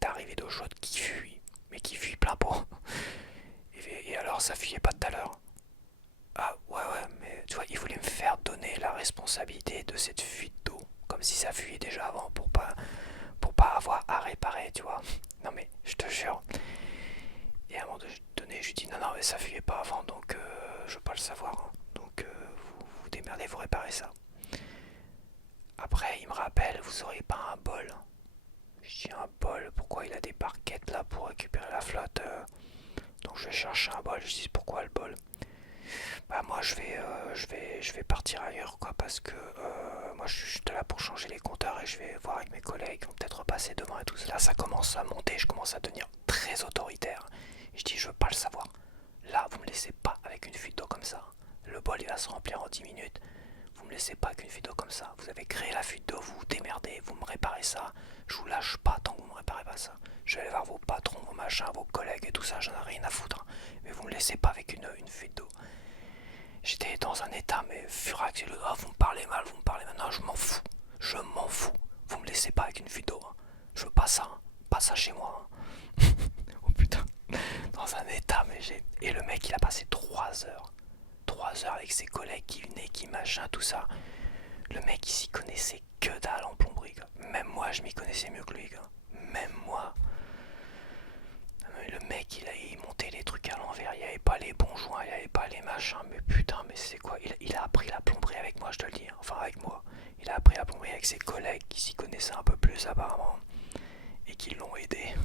d'arrivée d'eau chaude qui fuit, mais qui fuit plein pot. Et alors, ça fuyait pas tout à l'heure. Ah ouais, mais tu vois, il voulait me faire donner la responsabilité de cette fuite d'eau, comme si ça fuyait déjà avant, pour pas avoir à réparer, tu vois. Non mais, je te jure. Et à un moment donné, je lui dis, non, non, mais ça fuyait pas avant, donc je veux pas le savoir. Hein. Donc vous démerdez, vous réparez ça. Après, il me rappelle, vous auriez pas un bol. Je dis, un bol, pourquoi il a des barquettes là pour récupérer la flotte Donc je vais chercher un bol, je dis, pourquoi le bol Bah moi je vais partir ailleurs quoi parce que moi je suis juste là pour changer les compteurs et je vais voir avec mes collègues, ils vont peut-être repasser demain et tout. Là ça commence à monter, je commence à devenir très autoritaire. Et je dis je veux pas le savoir. Là vous me laissez pas avec une fuite d'eau comme ça. Le bol il va se remplir en 10 minutes. Vous me laissez pas avec une fuite d'eau comme ça. Vous avez créé la fuite d'eau, vous vous démerdez, vous me réparez ça. Je vous lâche pas tant que vous me réparez pas ça. Je vais aller voir vos patrons, vos machins, vos collègues et tout ça, j'en ai rien à foutre. Hein. Mais vous me laissez pas avec une fuite d'eau. J'étais dans un état mais furax. Ah, vous me parlez mal, vous me parlez mal. Non, je m'en fous. Je m'en fous. Vous me laissez pas avec une fuite d'eau. Hein. Je veux pas ça. Hein. Pas ça chez moi. Hein. Oh putain. Dans un état, mais j'ai. Et le mec, il a passé 3 heures. 3 heures avec ses collègues qui venaient, qui machin, tout ça. Le mec, il s'y connaissait que dalle en plomberie. Quoi. Même moi, je m'y connaissais mieux que lui. Quoi. Même moi. Le mec il montait les trucs à l'envers, il n'y avait pas les bons joints, il n'y avait pas les machins, mais putain mais c'est quoi il a appris la plomberie avec moi je te le dis, hein. Enfin avec moi. Il a appris la plomberie avec ses collègues qui s'y connaissaient un peu plus apparemment et qui l'ont aidé.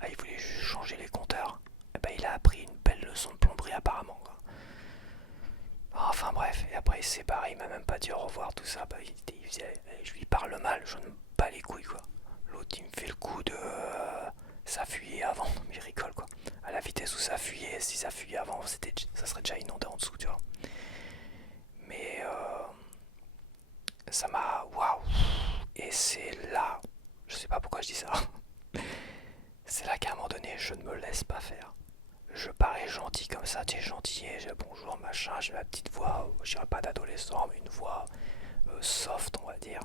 Ah il voulait juste changer les compteurs. Et ben il a appris une belle leçon de plomberie apparemment quoi. Enfin bref, et après il s'est barré, il m'a même pas dit au revoir tout ça, bah, il faisait, je lui parle mal, je ne bats les couilles quoi. L'autre il me fait le coup de ça fuyait avant, mais il rigole quoi. À la vitesse où ça fuyait, si ça fuyait c'est là qu'à un moment donné, je ne me laisse pas faire. Je parais gentil comme ça, tu sais, gentil, j'ai bonjour, machin, j'ai ma petite voix, je dirais pas d'adolescent, mais une voix soft, on va dire.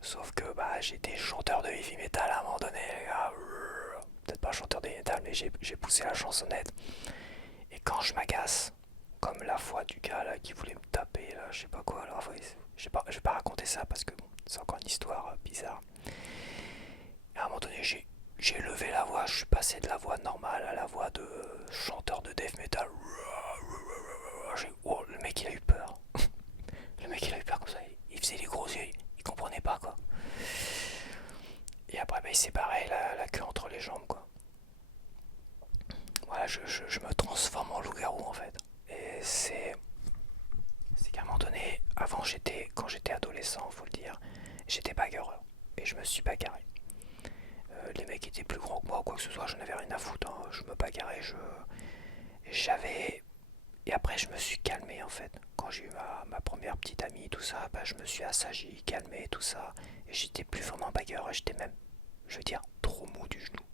Sauf que bah, j'étais chanteur de heavy metal à un moment donné, les gars. Peut-être pas chanteur de heavy metal, mais j'ai poussé la chansonnette. Et quand je m'agace, comme la fois du gars là qui voulait me taper, là, je sais pas quoi, alors je vais pas raconter ça parce que bon, c'est encore une histoire bizarre. Et à un moment donné, j'ai levé la voix, je suis passé de la voix normale à la voix de chanteur de death metal. Oh, le mec il a eu peur. Le mec il a eu peur comme ça, il faisait les gros yeux, il comprenait pas quoi. Et après bah, il s'est barré la queue entre les jambes quoi. Voilà, je me transforme en loup-garou en fait. Et c'est qu'à un moment donné, avant quand j'étais adolescent, faut le dire, j'étais bagarreur. Et je me suis bagarré. Les mecs étaient plus grands que moi ou quoi que ce soit, j'en avais rien à foutre. Hein. Je me bagarrais, j'avais. Et après, je me suis calmé en fait. Quand j'ai eu ma première petite amie, tout ça, bah, je me suis assagi, calmé, tout ça. Et j'étais plus vraiment bagarreur, j'étais même, je veux dire, trop mou du genou.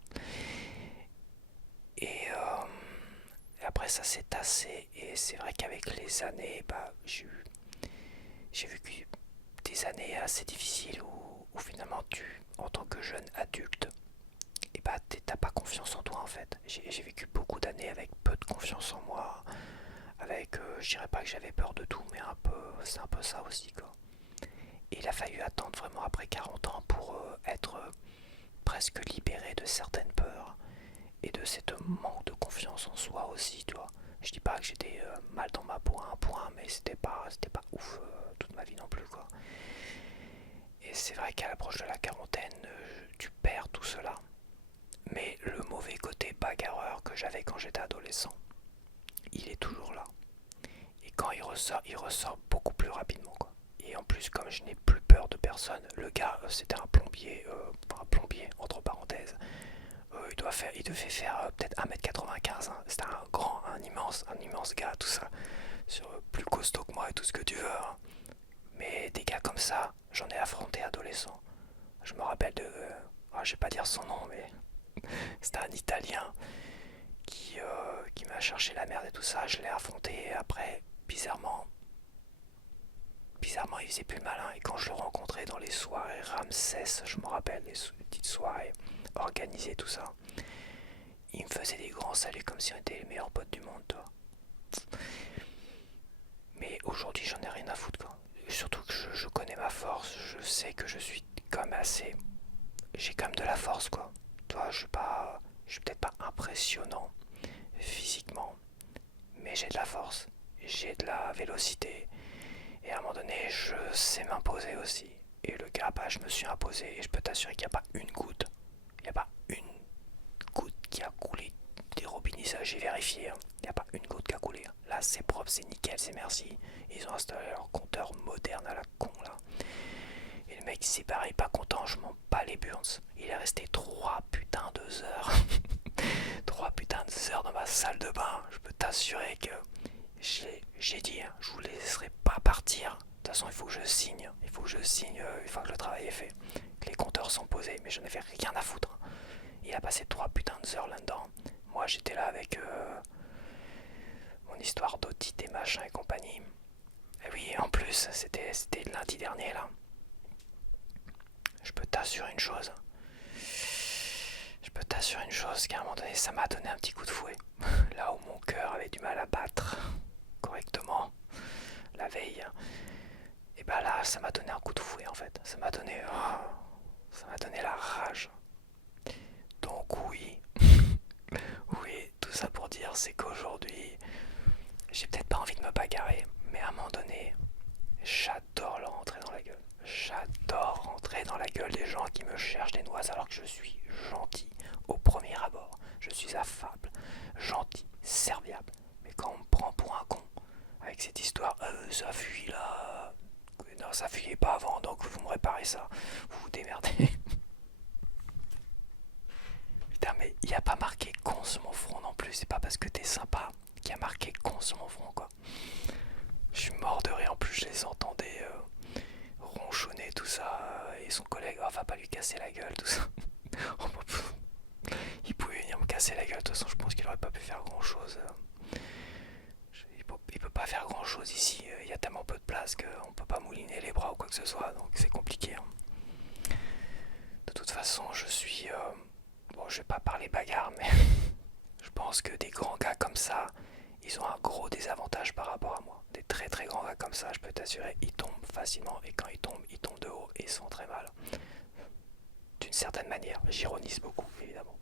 Et après, ça s'est tassé. Et c'est vrai qu'avec les années, bah, j'ai vécu des années assez difficiles où finalement, en tant que jeune adulte, et bah t'as pas confiance en toi en fait. J'ai vécu beaucoup d'années avec peu de confiance en moi, avec, je dirais pas que j'avais peur de tout, mais c'est un peu ça aussi quoi. Et il a fallu attendre vraiment après 40 ans pour être presque libéré de certaines peurs et de cette manque de confiance en soi aussi, tu vois. Je dis pas que j'étais mal dans ma peau à un point, mais c'était pas ouf toute ma vie non plus quoi. Et c'est vrai qu'à l'approche de la quarantaine, tu perds tout cela. Mais le mauvais côté bagarreur que j'avais quand j'étais adolescent, il est toujours là. Et quand il ressort beaucoup plus rapidement, quoi. Et en plus, comme je n'ai plus peur de personne, le gars, c'était un plombier, entre parenthèses. Il devait faire peut-être 1m95. Hein. C'était un immense gars, tout ça. Plus costaud que moi et tout ce que tu veux. Hein. Mais des gars comme ça, j'en ai affronté adolescent. Je me rappelle je vais pas dire son nom, mais c'était un Italien qui m'a cherché la merde et tout ça. Je l'ai affronté et après, bizarrement, il faisait plus le malin. Et quand je le rencontrais dans les soirées Ramsès, je me rappelle, les petites soirées organisées, tout ça, il me faisait des grands saluts comme si on était les meilleurs potes du monde, toi. Mais aujourd'hui, j'en ai rien à foutre, quoi. Surtout que je connais ma force, je sais que je suis quand même assez. J'ai quand même de la force, quoi. Toi, je suis peut-être pas impressionnant physiquement, mais j'ai de la force, j'ai de la vélocité, et à un moment donné, je sais m'imposer aussi. Et le gars, bah, je me suis imposé, et je peux t'assurer qu'il n'y a pas une goutte, il n'y a pas une goutte qui a coulé des robinets, ça j'ai vérifié, hein. Il n'y a pas une goutte qui a coulé. Hein. Là, c'est propre, c'est nickel, c'est merci. Ils ont installé leur compteur moderne à la con, là. Et le mec, c'est pareil, pas content, je m'en bats les burns. Il est resté 3 putains de heures. 3 putains de heures dans ma salle de bain. Je peux t'assurer que j'ai dit, hein, je vous laisserai pas partir. De toute façon, il faut que je signe. Il faut que je signe une fois que le travail est fait. Que les compteurs sont posés, mais je n'avais rien à foutre. Il a passé 3 putains de heures là-dedans. Moi, j'étais là avec mon histoire d'audit et machin et compagnie. Et oui, en plus, c'était lundi dernier là. Je peux t'assurer une chose. Je peux t'assurer une chose, qu'à un moment donné, ça m'a donné un petit coup de fouet. Là où mon cœur avait du mal à battre correctement la veille. Et bah là, ça m'a donné un coup de fouet en fait. Ça m'a donné la rage. Donc oui, oui, tout ça pour dire, c'est qu'aujourd'hui, j'ai peut-être pas envie de me bagarrer, mais à un moment donné, j'adore leur rentrer dans la gueule. J'adore rentrer dans la gueule des gens qui me cherchent des noises alors que je suis gentil au premier abord. Je suis affable, gentil, serviable. Mais quand on me prend pour un con, avec cette histoire, ça fuit là. Non, ça fuyait pas avant, donc vous me réparez ça. Vous vous démerdez. Putain, mais il n'y a pas marqué con sur mon front non plus. C'est pas parce que t'es sympa qu'il y a marqué con sur mon front, quoi. Je suis mort de rire, en plus je les entendais ronchonner tout ça, et son collègue, va pas lui casser la gueule, tout ça. cassé la gueule. De toute façon, je pense qu'il aurait pas pu faire grand chose. Il peut pas faire grand chose ici. Il y a tellement peu de place qu'on peut pas mouliner les bras ou quoi que ce soit. Donc c'est compliqué. Hein. De toute façon, je suis. Bon, je vais pas parler bagarre, mais je pense que des grands gars comme ça, ils ont un gros désavantage par rapport à moi. Des très très grands gars comme ça, je peux t'assurer, ils tombent facilement. Et quand ils tombent de haut et ils sont très mal. D'une certaine manière. J'ironise beaucoup, évidemment.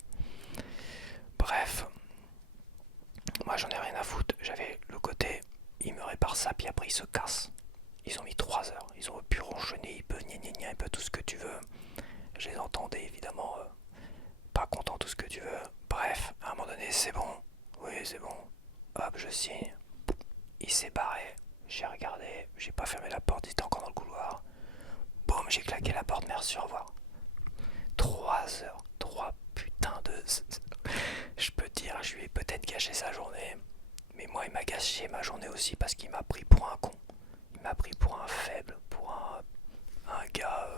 Bref. Moi j'en ai rien à foutre, j'avais le côté, ils me réparent ça, puis après ils se cassent. Ils ont mis 3 heures, ils ont pu ronchonner, ils peuvent gna gna gna, un peu tout ce que tu veux. Je les entendais évidemment, pas content tout ce que tu veux. Bref, à un moment donné, c'est bon, oui c'est bon, hop je signe. Il s'est barré, j'ai regardé, j'ai pas fermé la porte, il était encore dans le couloir. Boum, j'ai claqué la porte, merci, au revoir. 3 heures, 3 putains de... Je peux te dire, je lui ai peut-être gâché sa journée. Mais moi, il m'a gâché ma journée aussi parce qu'il m'a pris pour un con. Il m'a pris pour un faible, pour un gars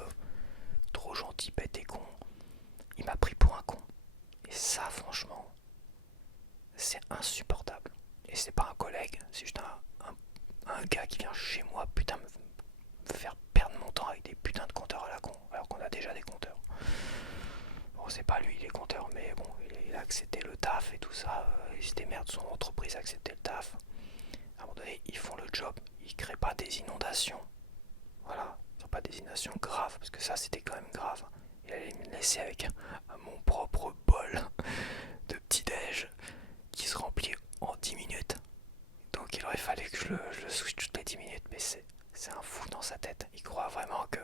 trop gentil, bête et con. Il m'a pris pour un con. Et ça, franchement, c'est insupportable. Et c'est pas un collègue, c'est juste un gars qui vient chez moi, putain, me faire perdre mon temps avec des putains de compteurs à la con, alors qu'on a déjà des compteurs. Bon, c'est pas lui les compteurs, mais bon, il a accepté le taf et tout ça. Il se démerde, son entreprise a accepté le taf. À un moment donné, ils font le job, ils créent pas des inondations. Voilà, ils n'ont pas des inondations graves, parce que ça c'était quand même grave. Il allait me laisser avec mon propre bol de petit-déj qui se remplit en 10 minutes. Donc il aurait fallu que je le switch toutes les 10 minutes, mais c'est un fou dans sa tête. Il croit vraiment que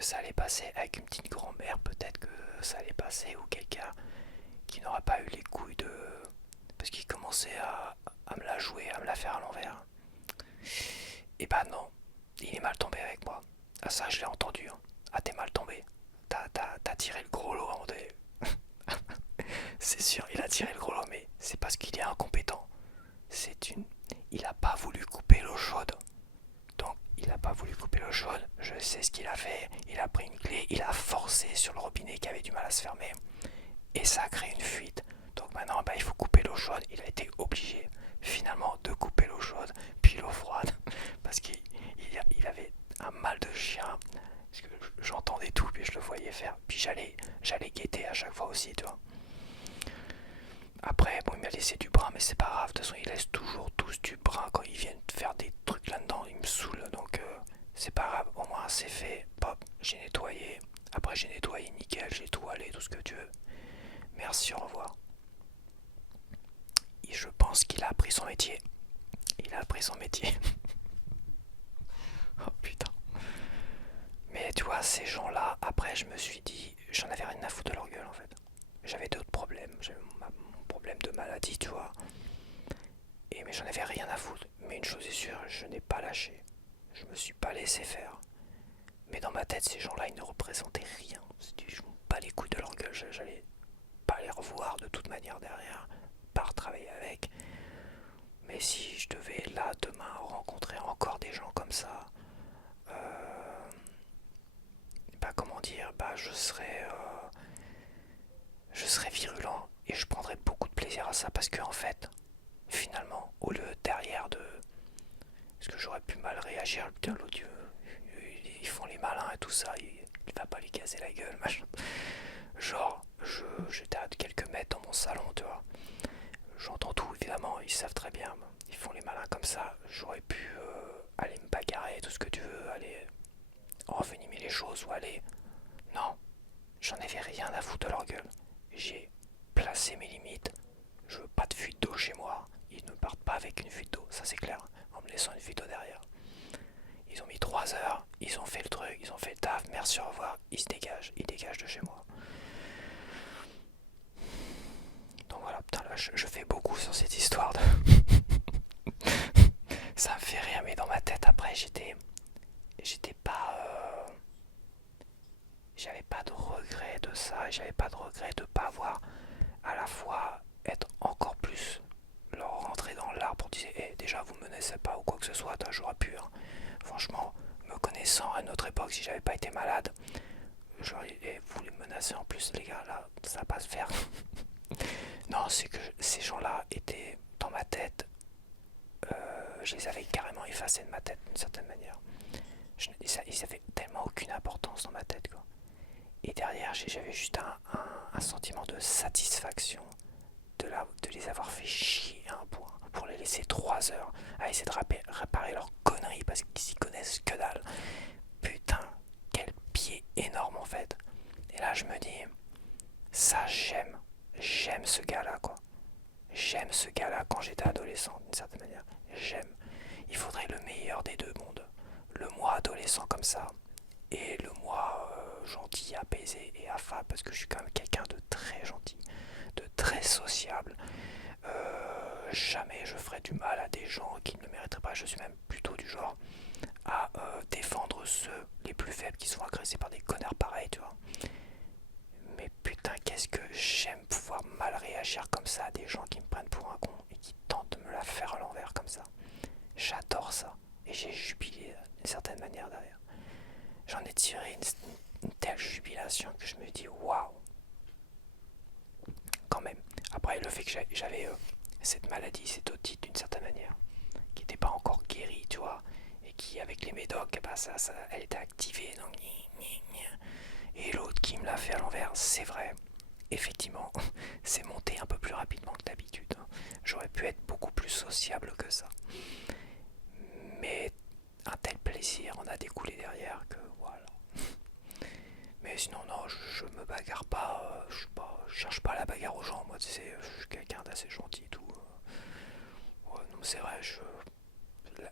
ça allait passer avec une petite grand-mère, peut-être que ça allait passer, ou quelqu'un qui n'aura pas eu les couilles de... Parce qu'il commençait à me la jouer, à me la faire à l'envers. Et bah non, il est mal tombé avec moi. Ah ça je l'ai entendu. Hein. Ah t'es mal tombé. T'as tiré le gros lot avant de... C'est sûr, il a tiré le gros lot, mais c'est parce qu'il est incompétent. Il a pas voulu couper l'eau chaude. Donc il a pas voulu couper l'eau chaude. Je sais ce qu'il a fait. Il a pris une clé, il a forcé sur le robinet qui avait du mal à se fermer. Et ça a créé une fuite. Donc maintenant bah, il faut couper l'eau chaude. Il a été obligé finalement de couper l'eau chaude puis l'eau froide parce qu'il avait un mal de chien parce que j'entendais tout puis je le voyais faire puis j'allais guetter à chaque fois aussi tu vois. Après bon il m'a laissé du brin mais c'est pas grave, de toute façon ils laissent toujours tous du brin quand ils viennent faire des trucs là-dedans, ils me saoulent donc c'est pas grave, au moins c'est fait, pop, j'ai nettoyé, après j'ai nettoyé nickel, j'ai tout allé, tout ce que tu veux, merci, au revoir. Et je pense qu'il a appris son métier. Il a appris son métier. Oh putain. Mais tu vois, ces gens-là, après je me suis dit, j'en avais rien à foutre de leur gueule en fait. J'avais d'autres problèmes, j'avais mon problème de maladie, tu vois. Mais j'en avais rien à foutre. Mais une chose est sûre, je n'ai pas lâché. Je me suis pas laissé faire. Mais dans ma tête, ces gens-là, ils ne représentaient rien. Je me bats les couilles de leur gueule, j'allais pas les revoir de toute manière derrière, pas retravailler avec. Mais si je devais là demain rencontrer encore des gens comme ça, bah comment dire, bah je serais virulent et je prendrais beaucoup de plaisir à ça parce que en fait, finalement, au lieu derrière de, parce que j'aurais pu mal réagir, putain l'autre ils font les malins et tout ça, il va pas les casser la gueule, machin. Genre, j'étais à quelques mètres dans mon salon, tu vois. J'entends tout, évidemment, ils savent très bien. Ils font les malins comme ça. J'aurais pu aller me bagarrer, tout ce que tu veux, aller envenimer les choses ou aller... Non, j'en avais rien à foutre de leur gueule. J'ai placé mes limites. Je veux pas de fuite d'eau chez moi. Ils ne partent pas avec une fuite d'eau, ça c'est clair. En me laissant une fuite d'eau derrière. Ils ont mis 3 heures, ils ont fait le truc, ils ont fait le taf, merci, au revoir. Ils se dégagent, ils dégagent de chez moi. Donc voilà, putain là je fais beaucoup sur cette histoire de... Ça me fait rire mais dans ma tête après j'étais pas... J'avais pas de regret de ça, j'avais pas de regret de pas avoir à la fois être encore plus leur rentrer dans l'arbre pour dire hey, déjà vous me menacez pas ou quoi que ce soit, j'aurais pu hein. Franchement, me connaissant à notre époque si j'avais pas été malade, j'aurais dit hey, vous les menacez en plus les gars là, ça va pas se faire. effacé de ma tête d'une certaine manière. Ils avaient tellement aucune importance dans ma tête, quoi. Et derrière, j'avais juste un sentiment de satisfaction de les avoir fait chier à un point pour les laisser 3 heures à essayer de réparer leurs conneries parce qu'ils y connaissent que dalle. Putain, quel pied énorme en fait. Et là, je me dis, ça j'aime ce gars-là, quoi. J'aime ce gars-là quand j'étais adolescent, d'une certaine manière. J'aime. Il faudrait le meilleur des deux mondes. Le moi adolescent comme ça, et le moi gentil, apaisé et affable, parce que je suis quand même quelqu'un de très gentil, de très sociable. Jamais je ferai du mal à des gens qui ne le mériteraient pas. Je suis même plutôt du genre à défendre ceux les plus faibles qui sont agressés par des connards pareils, tu vois. Mais putain, qu'est-ce que j'aime pouvoir mal réagir comme ça à des gens qui me prennent pour un con et qui tentent de me la faire à l'envers comme ça. J'adore ça. Et j'ai jubilé d'une certaine manière derrière. J'en ai tiré une telle jubilation que je me dis waouh. Quand même. Après, le fait que j'avais cette maladie, cette otite d'une certaine manière, qui n'était pas encore guérie, tu vois, et qui, avec les médocs, bah, elle était activée. Donc, et l'autre qui me l'a fait à l'envers, c'est vrai. Effectivement, c'est monté un peu plus rapidement que d'habitude. J'aurais pu être beaucoup plus sociable que ça. Mais un tel plaisir en a découlé derrière que voilà. Mais sinon, non, je me bagarre pas, je cherche pas la bagarre aux gens. Moi, tu sais, je suis quelqu'un d'assez gentil et tout. Ouais, non, c'est vrai,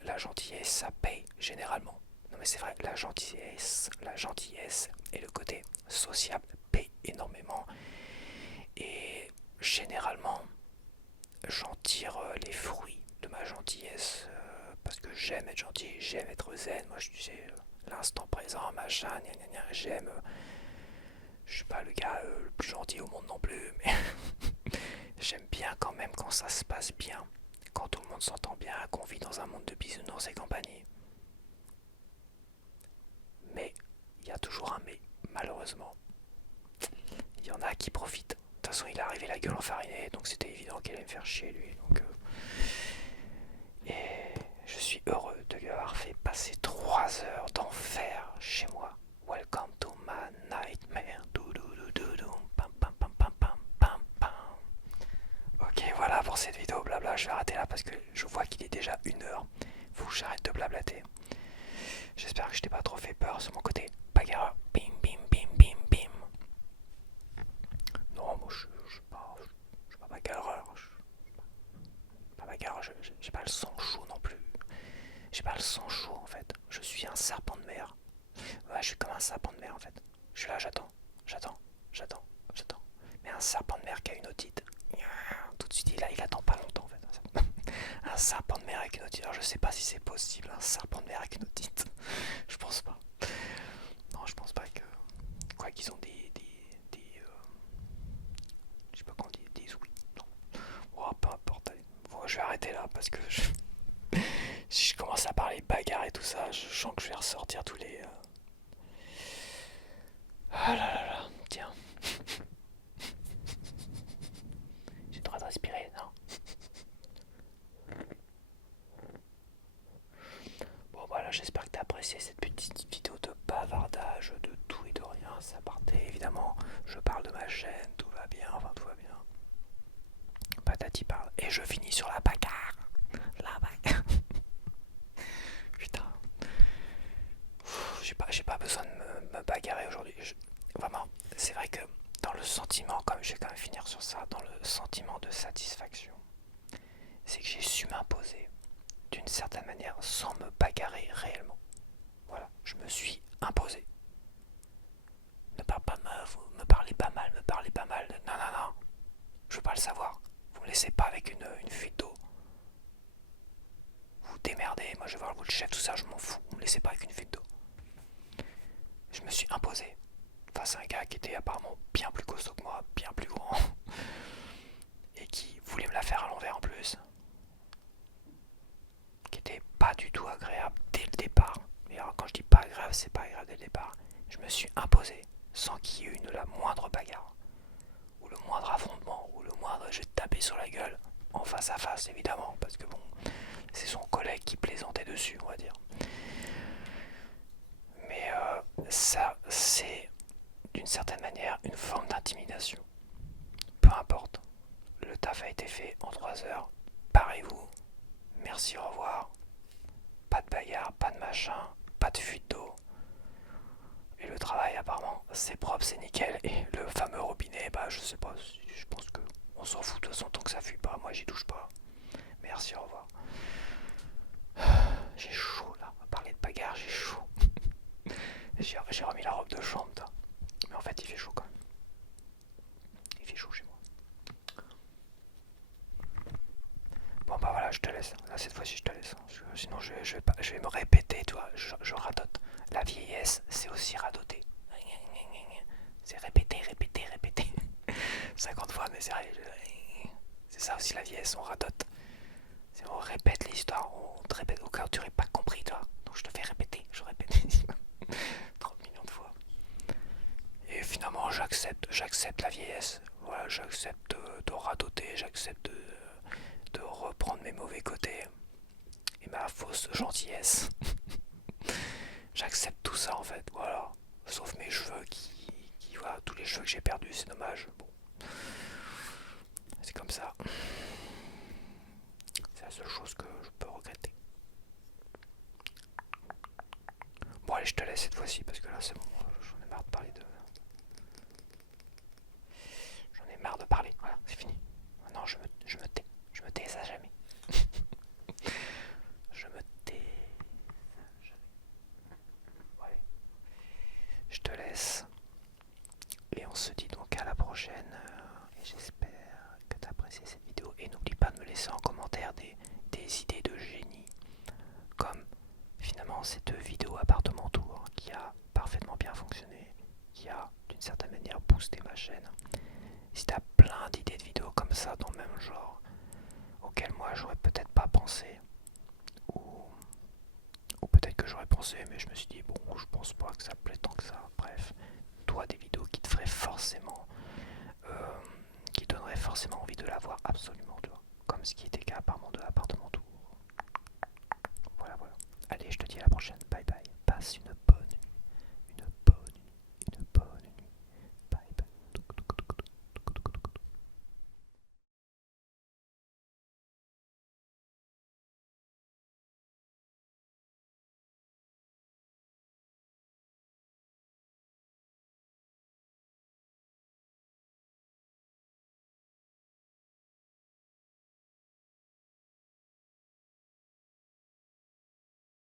la gentillesse, ça paye généralement. Non, mais c'est vrai, la gentillesse et le côté sociable paye énormément. Et généralement, j'en tire les fruits de ma gentillesse parce que j'aime être gentil, j'aime être zen. Moi, je sais, l'instant présent, machin, gna gna gna, j'aime. Je suis pas le gars le plus gentil au monde non plus, mais j'aime bien quand même quand ça se passe bien, quand tout le monde s'entend bien, qu'on vit dans un monde de bisounours et compagnie. Mais il y a toujours un mais, malheureusement. Il y en a qui profitent. De toute façon, il est arrivé la gueule enfarinée, donc c'était évident qu'il allait me faire chier lui. Donc, et je suis heureux de lui avoir fait passer 3 heures d'enfer chez moi. Welcome to my nightmare. Pam, pam, pam, pam, pam, pam, pam. Ok, voilà pour cette vidéo, blabla. Je vais arrêter là parce que je vois qu'il est déjà 1 heure. Faut que j'arrête de blablater. J'espère que je t'ai pas trop fait peur sur mon côté bagarreur. Bim, bim, bim, bim, bim. Non, moi je suis pas bagarreur. Pas bagarreur, j'ai pas le sang chaud non plus. J'ai pas le sang chaud en fait. Je suis un serpent de mer. Ouais, je suis comme un serpent de mer en fait. Je suis là, j'attends. Mais un serpent de mer qui a une otite, tout de suite il attend pas longtemps en fait. Un serpent de mer avec une otite. Alors je sais pas si c'est possible, un serpent de mer avec une otite. Je pense pas. Non, je pense pas que. Quoi qu'ils ont je sais pas comment on dit, des ouïes. Non. Oh, peu importe. Allez. Bon, je vais arrêter là parce que si je commence à parler bagarre et tout ça, je sens que je vais ressortir tous les. Ah là là là, tiens. J'ai le droit de respirer, non? Bon voilà, j'espère que t'as apprécié cette petite vidéo de bavardage de tout et de rien. Ça partait évidemment, je parle de ma chaîne, tout va bien, enfin tout va bien. Patati parle. Et je finis sur la bagarre. La bagarre. Putain. J'ai pas besoin de me bagarrer aujourd'hui. Vraiment, c'est vrai que dans le sentiment, comme je vais quand même finir sur ça, dans le sentiment de satisfaction, c'est que j'ai su m'imposer d'une certaine manière sans me bagarrer réellement. Voilà, je me suis imposé. Ne parle pas me parlez pas mal, me parlez pas mal. Non, non, non. Je veux pas le savoir. Vous me laissez pas avec une fuite d'eau. Vous démerdez, moi je vais voir le chef, tout ça, je m'en fous. Vous me laissez pas avec une fuite d'eau. Je me suis imposé face à un gars qui était apparemment bien plus costaud que moi, bien plus grand, et qui voulait me la faire à l'envers en plus. Qui était pas du tout agréable dès le départ. Mais alors quand je dis pas agréable, c'est pas agréable dès le départ. Je me suis imposé sans qu'il y ait eu la moindre bagarre, ou le moindre affrontement, ou le moindre je vais te taper sur la gueule, en face à face évidemment, parce que bon, c'est son collègue qui plaisantait dessus, on va dire. Mais ça, c'est d'une certaine manière une forme d'intimidation. Peu importe, le taf a été fait en 3 heures, parez-vous, merci, au revoir, pas de bagarre, pas de machin, pas de fuite d'eau. Et le travail apparemment c'est propre, c'est nickel. Et le fameux robinet, bah je sais pas, je pense que on s'en fout de toute façon tant que ça fuit pas, moi j'y touche pas. Merci, au revoir. J'ai chaud là, à parler de bagarre, j'ai chaud. J'ai remis la robe de chambre, là. Mais en fait il fait chaud quand même. Il fait chaud chez moi. Bon bah voilà, je te laisse. Là cette fois-ci je te laisse. Sinon je vais me répéter, tu vois, je radote. La vieillesse, c'est aussi radoter. C'est répéter, répéter, répéter. 50 fois, mais c'est ça aussi la vieillesse, on radote. On répète l'histoire, on te répète au cas où tu n'aurais pas compris, toi. Donc je te fais répéter, je répète 30 millions de fois. Et finalement, j'accepte la vieillesse. Voilà, j'accepte de radoter, j'accepte de reprendre mes mauvais côtés et ma fausse gentillesse. J'accepte tout ça en fait, voilà. Sauf mes cheveux voilà, tous les cheveux que j'ai perdus, c'est dommage. Bon, c'est comme ça. C'est la seule chose que je peux regretter. Bon allez, je te laisse cette fois-ci parce que là c'est bon, j'en ai marre de parler de... J'en ai marre de parler, voilà, c'est fini. Non, je me tais. Je me tais, ça jamais. Je me tais, ça jamais. Ouais. Je te laisse. Et on se dit donc à la prochaine. Et j'espère que tu as apprécié cette vidéo. Et n'oublie pas de me laisser en commentaire des idées de génie. Comme finalement cette vidéo appartement tour qui a parfaitement bien fonctionné. Qui a d'une certaine manière boosté ma chaîne. Si tu as plein d'idées de vidéos comme ça dans le même genre, auxquelles moi j'aurais peut-être pas pensé. Ou peut-être que j'aurais pensé, mais je me suis dit, bon, je pense pas que ça plaît tant que ça. Bref, toi, des vidéos qui te feraient forcément, qui donneraient forcément envie de la voir absolument, tu vois. Comme ce qui était le cas apparemment de l'appartement tour. Voilà, voilà. Allez, je te dis à la prochaine. Bye bye. Passe une bonne